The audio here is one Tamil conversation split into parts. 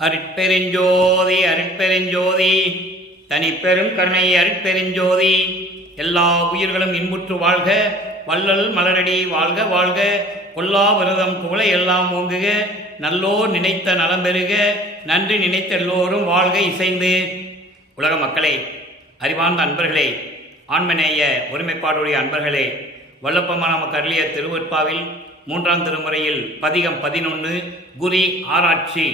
அருட்பெருஞ்சோதி அருட்பெருஞ்சோதி தனிப்பெரும் கருணை அருட்பெருஞ்சோதி. எல்லா உயிர்களும் இன்புற்று வாழ்க, வள்ளல் மலரடி வாழ்க வாழ்க. கொல்லா விரதம் குவளை எல்லாம் ஓங்குக, நல்லோர் நினைத்த நலம் பெறுக, நன்றி நினைத்த எல்லோரும் வாழ்க இசைந்து. உலக மக்களே, அறிவார்ந்த அன்பர்களே, ஆன்மநேய ஒருமைப்பாடுடைய அன்பர்களே, வல்லப்பமான நமக்கு அருளிய திருவற்பாவில் 3ஆம் திருமுறையில் பதிகம் 11 குறி ஆராய்ச்சி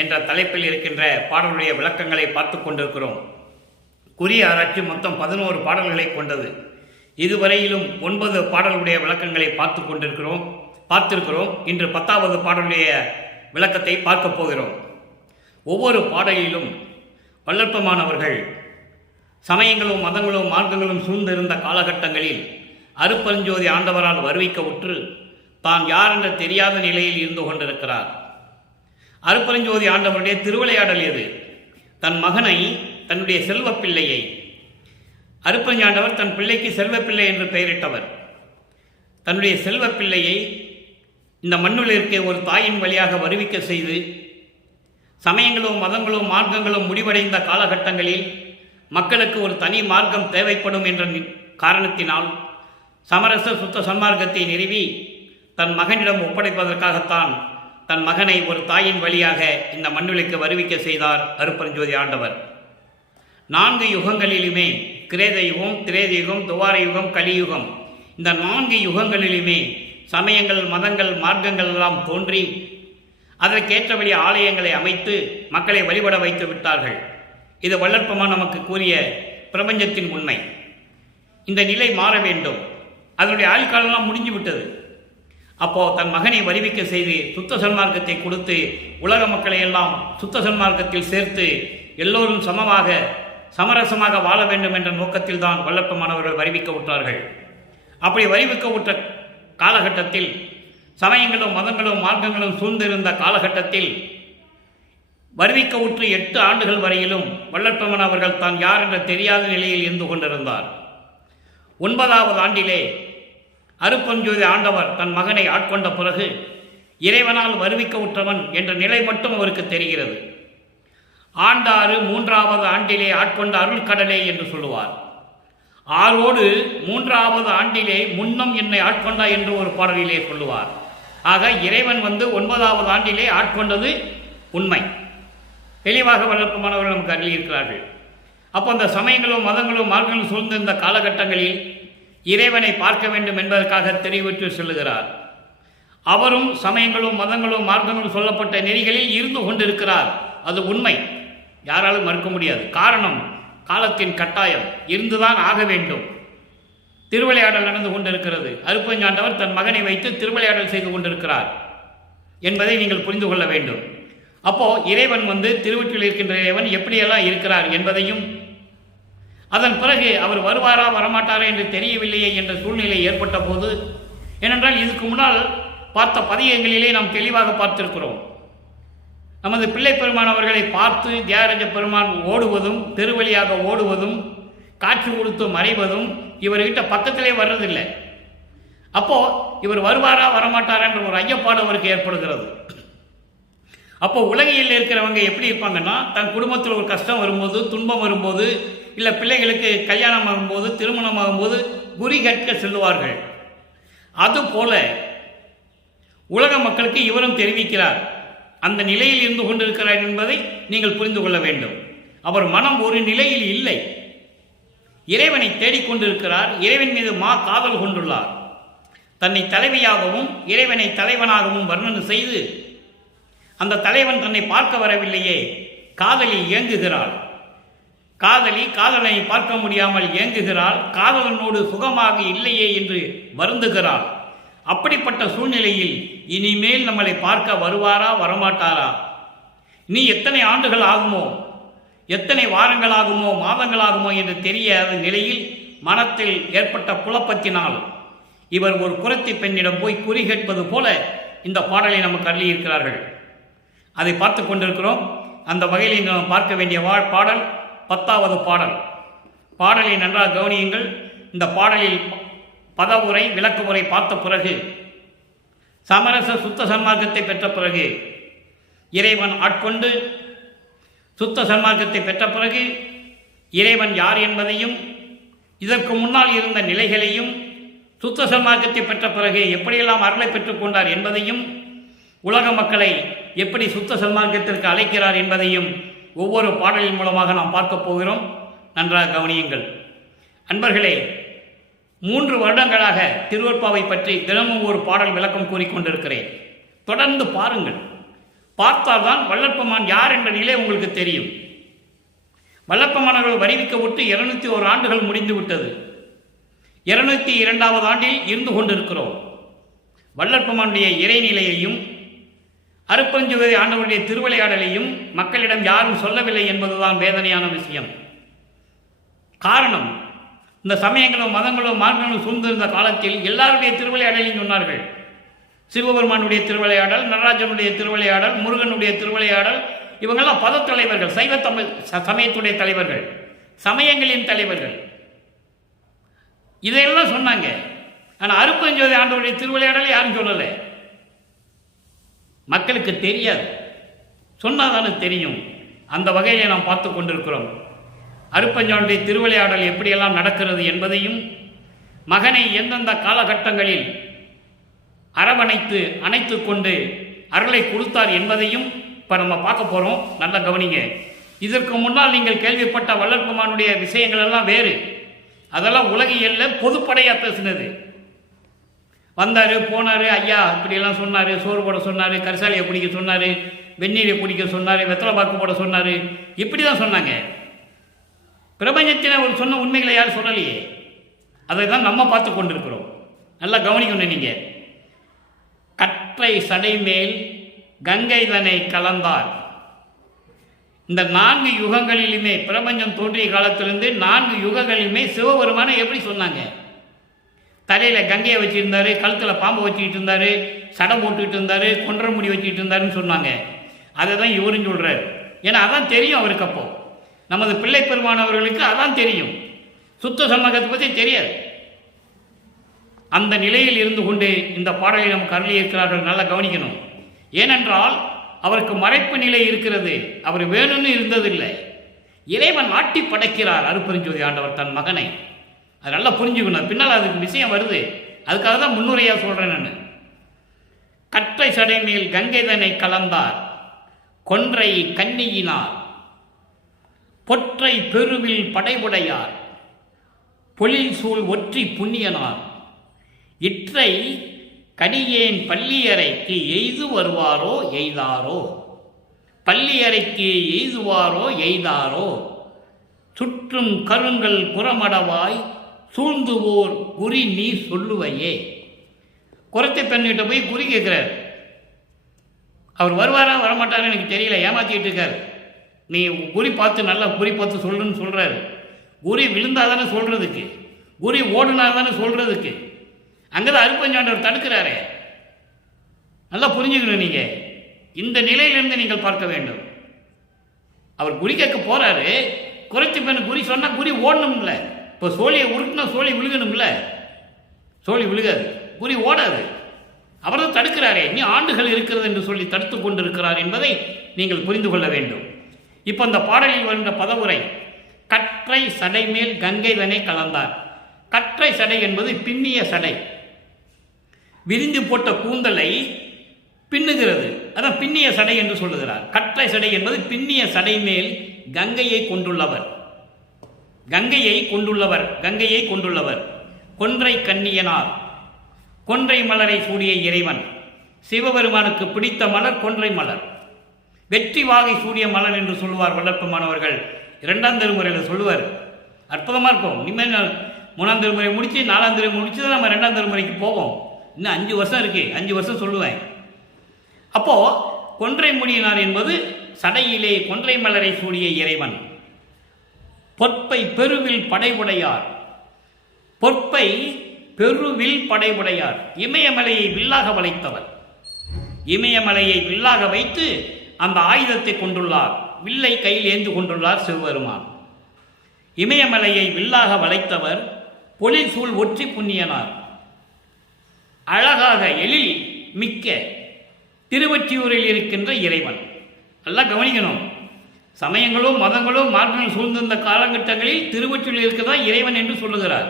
என்ற தலைப்பில் இருக்கின்ற பாடலுடைய விளக்கங்களை பார்த்து கொண்டிருக்கிறோம். குறி ஆராய்ச்சி மொத்தம் 11 பாடல்களை கொண்டது. இதுவரையிலும் 9 பாடலுடைய விளக்கங்களை பார்த்திருக்கிறோம். இன்று 10வது பாடலுடைய விளக்கத்தை பார்க்க போகிறோம். ஒவ்வொரு பாடலிலும் வல்லற்பமானவர்கள் சமயங்களும் மதங்களும் மார்க்கங்களும் சூழ்ந்திருந்த காலகட்டங்களில் அருட்பெருஞ்சோதி ஆண்டவரால் வருவிக்க உற்று தான் யார் என்ற தெரியாத நிலையில் இருந்து கொண்டிருக்கிறார். அருட்பெருஞ்சோதி ஆண்டவருடைய திருவிளையாடல் எது? தன் மகனை, தன்னுடைய செல்வ பிள்ளையை, அருட்பெருஞ்சாண்டவர் தன் பிள்ளைக்கு செல்வப்பிள்ளை என்று பெயரிட்டவர். தன்னுடைய செல்வ பிள்ளையை இந்த மண்ணில் இருக்க ஒரு தாயின் வழியாக வருவிக்க செய்து, சமயங்களும் மதங்களும் மார்க்கங்களும் முடிவடைந்த காலகட்டங்களில் மக்களுக்கு ஒரு தனி மார்க்கம் தேவைப்படும் என்ற காரணத்தினால் சமரச சுத்த சன்மார்க்கத்தை நிறுவி தன் மகனிடம் ஒப்படைப்பதற்காகத்தான் தன் மகனை ஒரு தாயின் வழியாக இந்த மண்ணுலைக்கு வருவிக்க செய்தார் அருட்பெருஞ்சோதி ஆண்டவர். 4 யுகங்களிலுமே, கிரேத யுகம், திரேத யுகம், துவார யுகம், கலியுகம், இந்த 4 யுகங்களிலுமே சமயங்கள் மதங்கள் மார்க்கங்கள் எல்லாம் தோன்றி அதற்கேற்றபடி ஆலயங்களை அமைத்து மக்களை வழிபட வைத்து விட்டார்கள். இது வல்லற்பமாக நமக்கு கூறிய பிரபஞ்சத்தின் உண்மை. இந்த நிலை மாற வேண்டும். அதனுடைய ஆயுள்காலெல்லாம் முடிஞ்சு விட்டது. அப்போது தன் மகனை வருவிக்க செய்து சுத்த சன்மார்க்கத்தை கொடுத்து உலக மக்களை எல்லாம் சுத்த சன்மார்க்கத்தில் சேர்த்து எல்லோரும் சமமாக சமரசமாக வாழ வேண்டும் என்ற நோக்கத்தில் தான் வல்லற்பமானவர்கள் வருவிக்க விட்டார்கள். அப்படி வருவிக்க விட்ட காலகட்டத்தில் சமயங்களும் மதங்களும் மார்க்கங்களும் சூழ்ந்திருந்த காலகட்டத்தில் வருவிக்க உற்று 8 ஆண்டுகள் வரையிலும் வல்லற்பமானவர்கள் தான் யார் என்ற தெரியாத நிலையில் இருந்து கொண்டிருந்தார். 9வது ஆண்டிலே அருட்பெருஞ்சோதி ஆண்டவர் தன் மகனை ஆட்கொண்ட பிறகு இறைவனால் வருவிக்க உற்றவன் என்ற நிலை மட்டும் அவருக்கு தெரிகிறது. ஆண்டாறு 3வது ஆண்டிலே ஆட்கொண்ட அருள்கடலே என்று சொல்லுவார். ஆரோடு 3வது ஆண்டிலே முன்னம் என்னை ஆட்கொண்டா என்று ஒரு பாடலிலே சொல்லுவார். ஆக இறைவன் 9வது ஆண்டிலே ஆட்கொண்டது உண்மை. தெளிவாக வல்லற்பமானவர்கள் நமக்கு அருளியிருக்கிறார்கள். அப்போ அந்த சமயங்களும் மதங்களும் மார்க்கங்களும் சூழ்ந்திருந்த காலகட்டங்களில் இறைவனை பார்க்க வேண்டும் என்பதற்காக தெரிவித்து செல்லுகிறார். அவரும் சமயங்களும் மதங்களும் மார்க்கங்களும் சொல்லப்பட்ட நெறிகளில் இருந்து கொண்டிருக்கிறார். அது உண்மை, யாராலும் மறுக்க முடியாது. காரணம், காலத்தின் கட்டாயம், இருந்துதான் ஆக வேண்டும். திருவிளையாடல் நடந்து கொண்டிருக்கிறது. அருட்பெருஞ்சாண்டவர் தன் மகனை வைத்து திருவிளையாடல் செய்து கொண்டிருக்கிறார் என்பதை நீங்கள் புரிந்து கொள்ள வேண்டும். அப்போ இறைவன் திருவற்றில் இருக்கின்ற இறைவன் எப்படியெல்லாம் இருக்கிறார் என்பதையும், அதன் பிறகு அவர் வருவாரா வரமாட்டாரா என்று தெரியவில்லையே என்ற சூழ்நிலை ஏற்பட்ட போது, ஏனென்றால் இதுக்கு முன்னால் பார்த்த பதிகங்களிலே நாம் தெளிவாக பார்த்திருக்கிறோம். நமது பிள்ளை பெருமான் அவர்களை பார்த்து தியாகராஜ பெருமான் ஓடுவதும், தெருவழியாக ஓடுவதும், காட்சி கொடுத்து மறைவதும் இவர்கிட்ட பக்கத்திலே வர்றதில்லை. அப்போ இவர் வருவாரா வரமாட்டாரா என்ற ஒரு ஐயப்பாடு அவருக்கு ஏற்படுகிறது. அப்போ உலகில் இருக்கிறவங்க எப்படி இருப்பாங்கன்னா, தன் குடும்பத்தில் ஒரு கஷ்டம் வரும்போது, துன்பம் வரும்போது, இல்லை பிள்ளைகளுக்கு கல்யாணம் ஆகும்போது, திருமணம் ஆகும்போது குறி கேட்க செல்லுவார்கள். அதுபோல உலக மக்களுக்கு இவரும் தெரிவிக்கிறார். அந்த நிலையில் இருந்து கொண்டிருக்கிறார் என்பதை நீங்கள் புரிந்து கொள்ள வேண்டும். அவர் மனம் ஒரு நிலையில் இல்லை, இறைவனை தேடிக்கொண்டிருக்கிறார். இறைவன் மீது காதல் கொண்டுள்ளார். தன்னை தலைவியாகவும் இறைவனை தலைவனாகவும் வர்ணனை செய்து, அந்த தலைவன் தன்னை பார்க்க வரவில்லையே, காதலி ஏங்குகிறாள். காதலனை பார்க்க முடியாமல் ஏங்குகிறாள். காதலனோடு சுகமாக இல்லையே என்று வருந்துகிறாள். அப்படிப்பட்ட சூழ்நிலையில் இனிமேல் நம்மளை பார்க்க வருவாரா வரமாட்டாரா, நீ எத்தனை ஆண்டுகள் ஆகுமோ, எத்தனை வாரங்கள் ஆகுமோ, மாதங்கள் ஆகுமோ என்று தெரியாத நிலையில் மனத்தில் ஏற்பட்ட குழப்பத்தினால் இவர் ஒரு குறத்தி பெண்ணிடம் போய் குறி கேட்பது போல இந்த பாடலை நமக்கு அள்ளியிருக்கிறார்கள். அதை பார்த்து கொண்டிருக்கிறோம். அந்த வகையில் நாம் பார்க்க வேண்டிய பாடல் 10வது பாடல். பாடலை நன்றாக கவனியுங்கள். இந்த பாடலில் பதவுரை விளக்குமுறை பார்த்த பிறகு, சமரச சுத்த சன்மார்க்கத்தை பெற்ற பிறகு இறைவன் ஆட்கொண்டு சுத்த சன்மார்க்கத்தை பெற்ற பிறகு இறைவன் யார் என்பதையும் இதற்கு முன்னால் இருந்த நிலைகளையும் சுத்த சன்மார்க்கத்தை பெற்ற பிறகு எப்படியெல்லாம் அருளை பெற்றுக்கொண்டார் என்பதையும் உலக மக்களை எப்படி சுத்த சன்மார்க்கத்திற்கு அழைக்கிறார் என்பதையும் ஒவ்வொரு பாடலின் மூலமாக நாம் பார்க்க போகிறோம். நன்றாக கவனியுங்கள் அன்பர்களே. 3 வருடங்களாக திருவருட்பாவை பற்றி தினமும் ஒரு பாடல் விளக்கம் கூறிக்கொண்டிருக்கிறேன். தொடர்ந்து பாருங்கள். பார்த்தால்தான் வள்ளற்பெருமான் யார் என்ற நிலை உங்களுக்கு தெரியும். வள்ளற்பெருமானர்கள் வருவிக்க விட்டு 201 ஆண்டுகள் முடிந்து விட்டது. 202வது ஆண்டில் இருந்து கொண்டிருக்கிறோம். வள்ளற்பெருமானுடைய இறைநிலையையும் அருட்பெருஞ்ஜோதி ஆண்டவருடைய திருவிளையாடலையும் மக்களிடம் யாரும் சொல்லவில்லை என்பதுதான் வேதனையான விஷயம். காரணம், இந்த சமயங்களும் மதங்களும் மார்க்கங்களும் சூழ்ந்திருந்த காலத்தில் எல்லாருடைய திருவிளையாடலையும் சொன்னார்கள். சிவபெருமானுடைய திருவிளையாடல், நடராஜனுடைய திருவிளையாடல், முருகனுடைய திருவிளையாடல், இவங்கெல்லாம் பத தலைவர்கள், சைவ சமயத்துடைய தலைவர்கள், சமயங்களின் தலைவர்கள். இதையெல்லாம் சொன்னாங்க. ஆனால் அருட்பெருஞ்ஜோதி ஆண்டவருடைய திருவிளையாடலை யாரும் சொல்லலை. மக்களுக்கு தெரியாது, சொன்னாதானே தெரியும். அந்த வகையிலே நாம் பார்த்து கொண்டிருக்கிறோம். அருட்பெருஞ்ஜோதியுடைய திருவிளையாடல் எப்படியெல்லாம் நடக்கிறது என்பதையும் மகனை எந்தெந்த காலகட்டங்களில் அரவணைத்து அணைத்து கொண்டு அருளை கொடுத்தார் என்பதையும் இப்போ நம்ம பார்க்க போகிறோம். நல்லா கவனிங்க. இதற்கு முன்னால் நீங்கள் கேள்விப்பட்ட வள்ளற்பெருமானுடைய விஷயங்கள் எல்லாம் வேறு. அதெல்லாம் உலகியல்ல பொதுப்படையாக பேசினது. வந்தார், போனார், ஐயா இப்படியெல்லாம் சொன்னார், சோறு போட சொன்னார், கரிசாலியை பிடிக்க சொன்னார், வெந்நீரை பிடிக்க சொன்னார், வெத்தலை பாக்கு போட சொன்னார், இப்படி தான் சொன்னாங்க. பிரபஞ்சத்தில் அவர் சொன்ன உண்மைகளை யாரும் சொல்லலையே. அதை தான் நம்ம பார்த்து கொண்டிருக்கிறோம். நல்லா கவனிக்கணும் நீங்கள். கற்றை சடை மேல் கங்கை தனை கலந்தார். இந்த 4 யுகங்களிலுமே, பிரபஞ்சம் தோன்றிய காலத்திலிருந்து 4 யுகங்களிலுமே சிவபெருமானை எப்படி சொன்னாங்க? தலையில் கங்கையை வச்சுருந்தார், கழுத்தில் பாம்பை வச்சுக்கிட்டு இருந்தார், சடம் போட்டுக்கிட்டு இருந்தார், கொன்ற முடி வச்சுக்கிட்டு இருந்தாருன்னு சொன்னாங்க. அதை தான் இவரும் சொல்கிறார். ஏன்னா அதான் தெரியும் அவருக்கு. அப்போ நமது பிள்ளை பெருமானவர்களுக்கு அதான் தெரியும். சுத்த சமூகத்தை பற்றி தெரியாது. அந்த நிலையில் இருந்து கொண்டு இந்த பாடலை நமக்கு அருளி இருக்கிறார்கள். நல்லா கவனிக்கணும். ஏனென்றால் அவருக்கு மறைப்பு நிலை இருக்கிறது. அவர் வேணும்னு இருந்ததில்லை. இறைவன் ஆட்டி படைக்கிறார் அருட்பெருஞ்ஜோதி ஆண்டவர் தன் மகனை. அது நல்லா புரிஞ்சுக்கணும். பின்னால் அதுக்கு விஷயம் வருது. அதுக்காக தான் முன்னுரையாக சொல்கிறேன் நான். கற்றை சடை மேல் கங்கை தனை கலந்தார், கொன்றை கன்னியினார், பொற்றை பெருவில் படைவுடையார், பொழில் சூழ் ஒற்றி புண்ணியனார், இற்றை கனியேன் பள்ளியறைக்கு எய்து வருவாரோ எய்தாரோ, பள்ளியறைக்கு எய்துவாரோ எய்தாரோ, சுற்றும் கருங்கள் புறமடவாய் சூழ்ந்துவோர் குறி நீ சொல்லுவையே. குறைத்த பெண்கிட்ட போய் குறி கேட்கிறார். அவர் வருவாரா வரமாட்டாரா எனக்கு தெரியல, ஏமாத்திட்டு இருக்கார். நீ குறி பார்த்து நல்லா குறி பார்த்து சொல்லுன்னு சொல்கிறாரு. குறி விழுந்தாதானே சொல்கிறதுக்கு, குறி ஓடுனாதானே சொல்கிறதுக்கு. அங்கே தான் அருட்பெருஞ்சாண்டவர் தடுக்கிறாரே. நல்லா புரிஞ்சுக்கணும். நீங்கள் இந்த நிலையிலிருந்து நீங்கள் பார்க்க வேண்டும். அவர் குறி கேட்க போகிறாரு. குறைச்சி பெண் குறி சொன்னால் குறி ஓடணும்ல. இப்போ சோழியை உருட்டினா சோழி விழுகணும்ல. சோழி விழுகாது, குறி ஓடாது. அவர் தான் தடுக்கிறாரே. நீ ஆண்டுகள் இருக்கிறது என்று சொல்லி தடுத்து கொண்டிருக்கிறார் என்பதை நீங்கள் புரிந்து கொள்ள வேண்டும். இப்போ அந்த பாடலில் வருகின்ற பதவுரை, கற்றை சடை மேல் கங்கை தனை கலந்தார். கற்றை சடை என்பது பின்னிய சடை. விரிந்து போட்ட கூந்தலை பின்னுகிறது. அதான் பின்னிய சடை என்று சொல்லுகிறார். கற்றை சடை என்பது பின்னிய சடை மேல் கங்கையை கொண்டுள்ளவர். கங்கையை கொண்டுள்ளவர், கங்கையை கொண்டுள்ளவர். கொன்றை கன்னியனார், கொன்றை மலரை சூடிய இறைவன். சிவபெருமானுக்கு பிடித்த மலர் கொன்றை மலர். வெற்றி வாகை சூடிய மலர் என்று சொல்லுவார் வள்ளற்பெருமானவர்கள். 2ஆம் திருமுறையில் சொல்லுவார். அற்புதமாக இருக்கும். இனிமேல் 3ஆம் திருமுறை முடித்து 4ஆம் திருமுறை முடிச்சு தான் நம்ம 2ஆம் திருமுறைக்கு போவோம். இன்னும் 5 வருஷம் இருக்குது. 5 வருஷம் சொல்லுவேன். அப்போது கொன்றை முடியினார் என்பது சடையிலே கொன்றை மலரை சூடிய இறைவன். பொற்பை பெருவில் படைவுடையார். பொற்பை பெருவில் படைவுடையார். இமயமலையை வில்லாக வளைத்தவர். இமயமலையை வில்லாக வைத்து அந்த ஆயுதத்தை கொண்டுள்ளார். வில்லை கையில் ஏந்து கொண்டுள்ளார் சிவபெருமான். இமயமலையை வில்லாக வளைத்தவர். பொழில் சூழ் ஒற்றி புண்ணியனார். அழகாக எழில் மிக்க திருவொற்றியூரில் இருக்கின்ற இறைவன். நல்லா கவனிக்கணும். சமயங்களும் மதங்களும் மார்க்கங்கள் சூழ்ந்திருந்த காலகட்டங்களில் திருவொற்றியூரில் இருக்கதான் இறைவன் என்று சொல்லுகிறார்.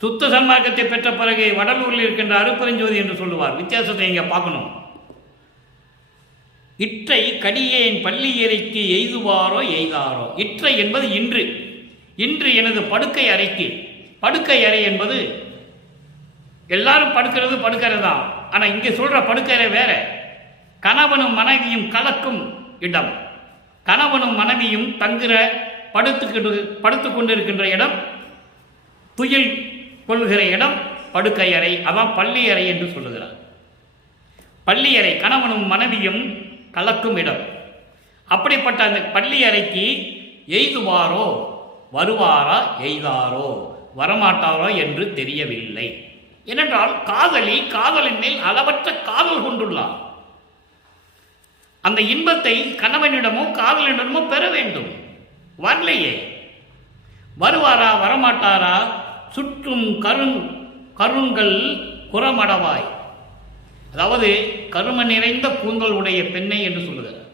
சுத்த சன்மார்க்கத்தை பெற்ற பிறகு வடலூரில் இருக்கின்ற அருப்பெருஞ்சோதி என்று சொல்லுவார். வித்தியாசத்தை இங்கே பார்க்கணும். இற்றை கடியேன் பள்ளி இறைக்கு எய்துவாரோ எய்தாரோ. இற்றை என்பது இன்று. இன்று எனது படுக்கை அறைக்கு. படுக்கை அறை என்பது எல்லாரும் படுக்கிறது தான். ஆனால் இங்கே சொல்கிற படுக்கை அறை வேற. கணவனும் மனைவியும் கலக்கும் இடம், கணவனும் மனைவியும் தங்குற படுத்து கொண்டிருக்கின்ற இடம், துயில் கொள்கிற இடம் படுக்கை அறை. அதான் பள்ளி அறை என்று சொல்லுகிறார். பள்ளி அறை கணவனும் மனைவியும் கலக்கும் இடம். அப்படிப்பட்ட அந்த பள்ளி அறைக்கு எய்துவாரோ வருவாரா எய்தாரோ வரமாட்டாரோ என்று தெரியவில்லை. ஏனென்றால் காதலி காதலின் மேல் அளவற்ற காதல் கொண்டுள்ளார். அந்த இன்பத்தை கணவனிடமோ காதலிடமோ பெற வேண்டும். வரலையே. வருவாரா வரமாட்டாரா? சுற்றும் கருங்கள் குறமடவாய். அதாவது கருமை நிறைந்த கூந்தல் உடைய பெண்ணை என்று சொல்லுகிறார்.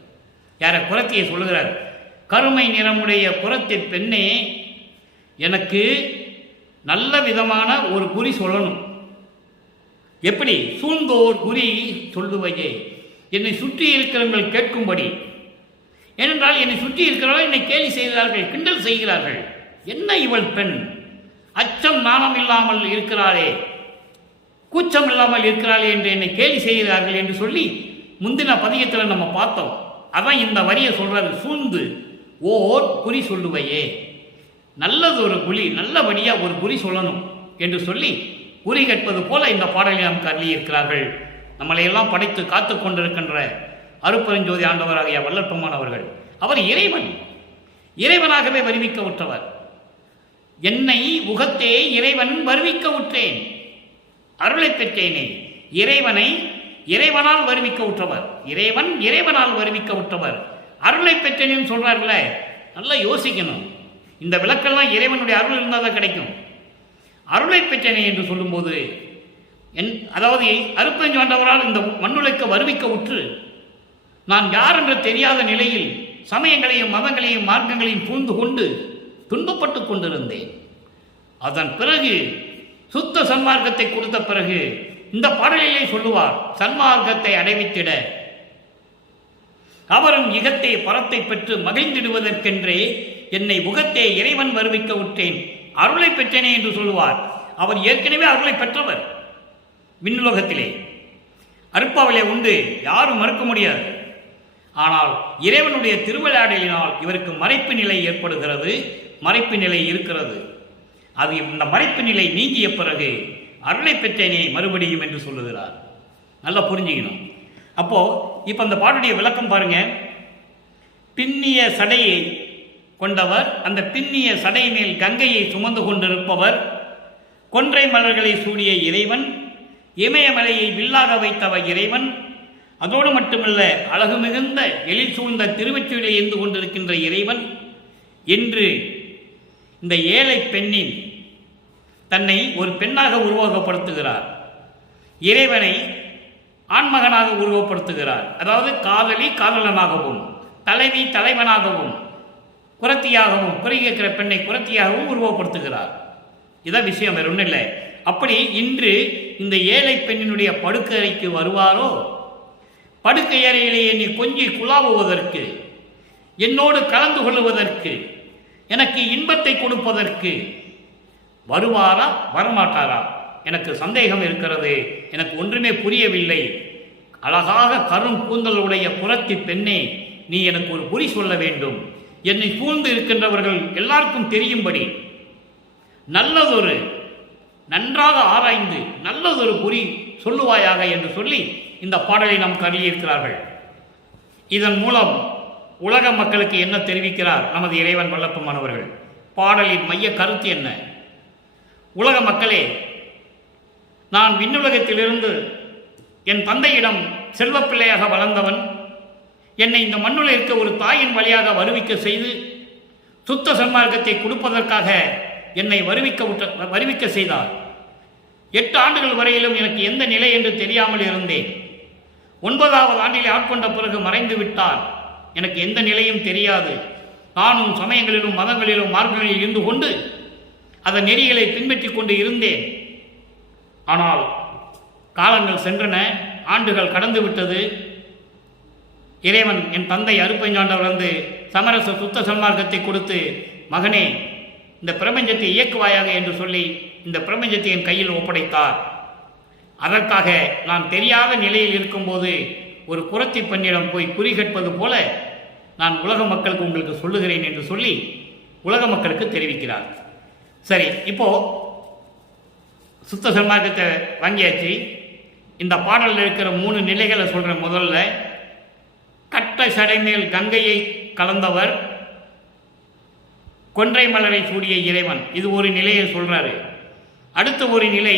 யார? குரத்தியை சொல்லுகிறார். கருமை நிறமுடைய குரத்தி பெண்ணே, எனக்கு நல்ல விதமான ஒரு குறி சொல்லணும். எப்படி? சூழ்ந்தோர் குறி சொல்லுவையே, என்னை சுற்றி இருக்கிறவர்கள் கேட்கும்படி. ஏனென்றால் என்னை சுற்றி இருக்கிறவர்கள் என்னை கேலி செய்கிறார்கள், கிண்டல் செய்கிறார்கள். என்ன இவள் பெண் அச்சம் நாணம் இல்லாமல் இருக்கிறாளே, கூச்சம் இல்லாமல் இருக்கிறாளே என்று என்னை கேலி செய்கிறார்கள் என்று சொல்லி முந்தின பதிகத்தில் நம்ம பார்த்தோம். அதான் இந்த வரியை சொல்றாரு. சூழ்ந்து ஓர் குறி சொல்லுவையே, நல்லதொரு குறி, நல்லபடியாக ஒரு குறி சொல்லணும் என்று சொல்லி குறி கேட்பது போல இந்த பாடலை நமக்கு அள்ளி இருக்கிறார்கள். நம்மளையெல்லாம் படைத்து காத்து கொண்டிருக்கின்ற அருப்பெருஞ்சோதி ஆண்டவராகிய வல்லற்பெருமான் அவர்கள். அவர் இறைவன், இறைவனாகவே வருவிக்க உற்றவர். என்னை உகத்தே இறைவன் வருவிக்க உற்றேன், அருளை பெற்றேனே. இறைவனை இறைவனால் வருவிக்க உற்றவர், இறைவன் இறைவனால் வருவிக்க உற்றவர். அருளை பெற்றேன்னு சொல்றாருல, நல்லா யோசிக்கணும். இந்த விளக்கெல்லாம் இறைவனுடைய அருள் இருந்தால் தான் கிடைக்கும். அருளை பெற்றேனே என்று சொல்லும்போது அதாவது அருப்பெருஞ்சோதி ஆண்டவரால் இந்த மண்ணுலைக்கு வருவிக்க உற்று நான் யார் என்று தெரியாத நிலையில் சமயங்களையும் மதங்களையும் மார்க்கங்களையும் பூந்து கொண்டு துன்பப்பட்டு கொண்டிருந்தேன். அதன் பிறகு சுத்த சன்மார்க்கத்தை கொடுத்த பிறகு இந்த பாடலிலே சொல்லுவார், சன்மார்க்கத்தை அடைவித்திட அவரும் இகத்தே பரத்தை பெற்று மகிழ்ந்திடுவதற்கென்றே என்னை உகத்தே இறைவன் வருவிக்க விட்டேன், அருளை பெற்றேனே என்று சொல்லுவார். அவர் ஏற்கனவே அருளை பெற்றவர். விண்ணுலகத்திலே அருப்பாவிலே உண்டு, யாரும் மறுக்க முடியாது. ஆனால் இறைவனுடைய திருவிளையாடலினால் இவருக்கு மறைப்பு நிலை ஏற்படுகிறது, மறைப்பு நிலை இருக்கிறது. அது இந்த மறைப்பு நிலை நீங்கிய பிறகு அருளை பெற்றேனே மறுபடியும் என்று சொல்லுகிறார். நல்லா புரிஞ்சுக்கணும். அப்போ இப்போ அந்த பாட்டுடைய விளக்கம் பாருங்க. பின்னிய சடையை கொண்டவர், அந்த பின்னிய சடை மேல் கங்கையை சுமந்து கொண்டிருப்பவர், கொன்றை மலர்களை சூடிய இறைவன், இமயமலையை வில்லாக வைத்தவர் இறைவன். அதோடு மட்டுமல்ல, அழகு மிகுந்த எழில் சூழ்ந்த திருவொற்றியூரிலே இருந்து கொண்டிருக்கின்ற இறைவன் என்று இந்த ஏழை பெண்ணின் தன்னை ஒரு பெண்ணாக உருவகப்படுத்துகிறார். இறைவனை ஆண்மகனாக உருவப்படுத்துகிறார். அதாவது காதலி காதலனாகவும், தலைவி தலைவனாகவும், குரத்தியாகவும், குறைகிற பெண்ணை குரத்தியாகவும் உருவப்படுத்துகிறார். இதான் விஷயம், வேறு ஒன்றும் இல்லை. அப்படி இன்று இந்த ஏழை பெண்ணினுடைய படுக்கறைக்கு வருவாரோ, படுக்கை அறையிலேயே நீ கொஞ்சி குழாவுவதற்கு, என்னோடு கலந்து கொள்வதற்கு, எனக்கு இன்பத்தை கொடுப்பதற்கு வருவாரா வரமாட்டாரா? எனக்கு சந்தேகம் இருக்கிறது, எனக்கு ஒன்றுமே புரியவில்லை. அழகாக கரும் கூந்தலுடைய புறத்தி பெண்ணே, நீ எனக்கு ஒரு குறி சொல்ல வேண்டும். என்னை சூழ்ந்து இருக்கின்றவர்கள் எல்லாருக்கும் தெரியும்படி நல்லதொரு, நன்றாக ஆராய்ந்து நல்லதொரு குறி சொல்லுவாயாக என்று சொல்லி இந்த பாடலை நமக்கு அருளியிருக்கிறார்கள். இதன் மூலம் உலக மக்களுக்கு என்ன தெரிவிக்கிறார் நமது இறைவன் வல்லப்பெருமான் அவர்கள்? பாடலின் மைய கருத்து என்ன? உலக மக்களே, நான் விண்ணுலகத்திலிருந்து என் தந்தையிடம் செல்வப்பிள்ளையாக வளர்ந்தவன். என்னை இந்த மண்ணுல இருக்க ஒரு தாயின் வழியாக வருவிக்க செய்து சுத்த சன்மார்க்கத்தை கொடுப்பதற்காக என்னை வருவிக்க செய்தார். 8 ஆண்டுகள் வரையிலும் எனக்கு எந்த நிலை என்று தெரியாமல் இருந்தேன். 9வது ஆண்டிலே ஆட்கொண்ட பிறகு மறைந்து விட்டார். எனக்கு எந்த நிலையும் தெரியாது. நானும் சமயங்களிலும் மதங்களிலும் மார்க்கங்களில் இருந்து கொண்டு அதன் நெறிகளை பின்பற்றி கொண்டு இருந்தேன். ஆனால் காலங்கள் சென்றன, ஆண்டுகள் கடந்து விட்டது. இறைவன் என் தந்தை அருப்பஞ்சாண்டவர் வந்து சமரச சுத்த சன்மார்க்கத்தை கொடுத்து, மகனே இந்த பிரபஞ்சத்தை இயக்குவாயாக என்று சொல்லி இந்த பிரபஞ்சத்தை என் கையில் ஒப்படைத்தார். அதற்காக நான் தெரியாத நிலையில் இருக்கும்போது ஒரு குறத்தி பெண்ணிடம் போய் குறி கேட்பது போல நான் உலக மக்களுக்கு உங்களுக்கு சொல்லுகிறேன் என்று சொல்லி உலக மக்களுக்கு தெரிவிக்கிறார். சரி, இப்போ சுத்த சன்மார்க்கத்தை வாங்கியாச்சு. இந்த பாடலில் இருக்கிற 3 நிலைகளை சொல்கிறேன். முதல்ல, கட்ட சடைமேல் கங்கையை கலந்தவர், கொன்றை மலரை சூடிய இறைவன், இது ஒரு நிலையை சொல்றாரு. அடுத்த ஒரு நிலை,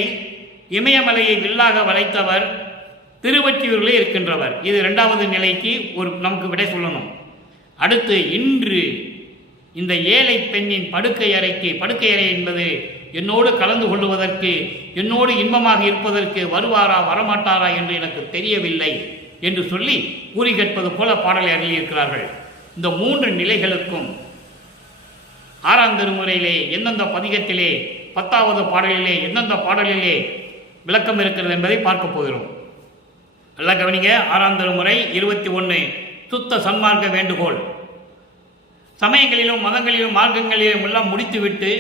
இமயமலையை வில்லாக வளைத்தவர், திருவொற்றியூரிலே இருக்கின்றவர், இது 2வது நிலைக்கு நமக்கு விடை சொல்லணும். அடுத்து, இன்று இந்த ஏழை பெண்ணின் படுக்கை அறை என்பது என்னோடு கலந்து கொள்வதற்கு, என்னோடு இன்பமாக இருப்பதற்கு வருவாரா வரமாட்டாரா என்று எனக்கு தெரியவில்லை என்று சொல்லி கூறி கேட்பது போல பாடலை அருளியிருக்கிறார்கள். இந்த 3 நிலைகளுக்கும் 6ஆம் திருமுறையிலே எந்தெந்த பதிகத்திலே, 10வது பாடலிலே எந்தெந்த பாடலிலே விளக்கம் இருக்கிறது என்பதை பார்க்க போகிறோம். நல்லா கவனிங்க. 6ஆம் திருமுறை 21 சுத்த சன்மார்க்க வேண்டுகோள். சமயங்களிலும் மதங்களிலும் மார்க்கங்களிலும் எல்லாம் முடித்துவிட்டு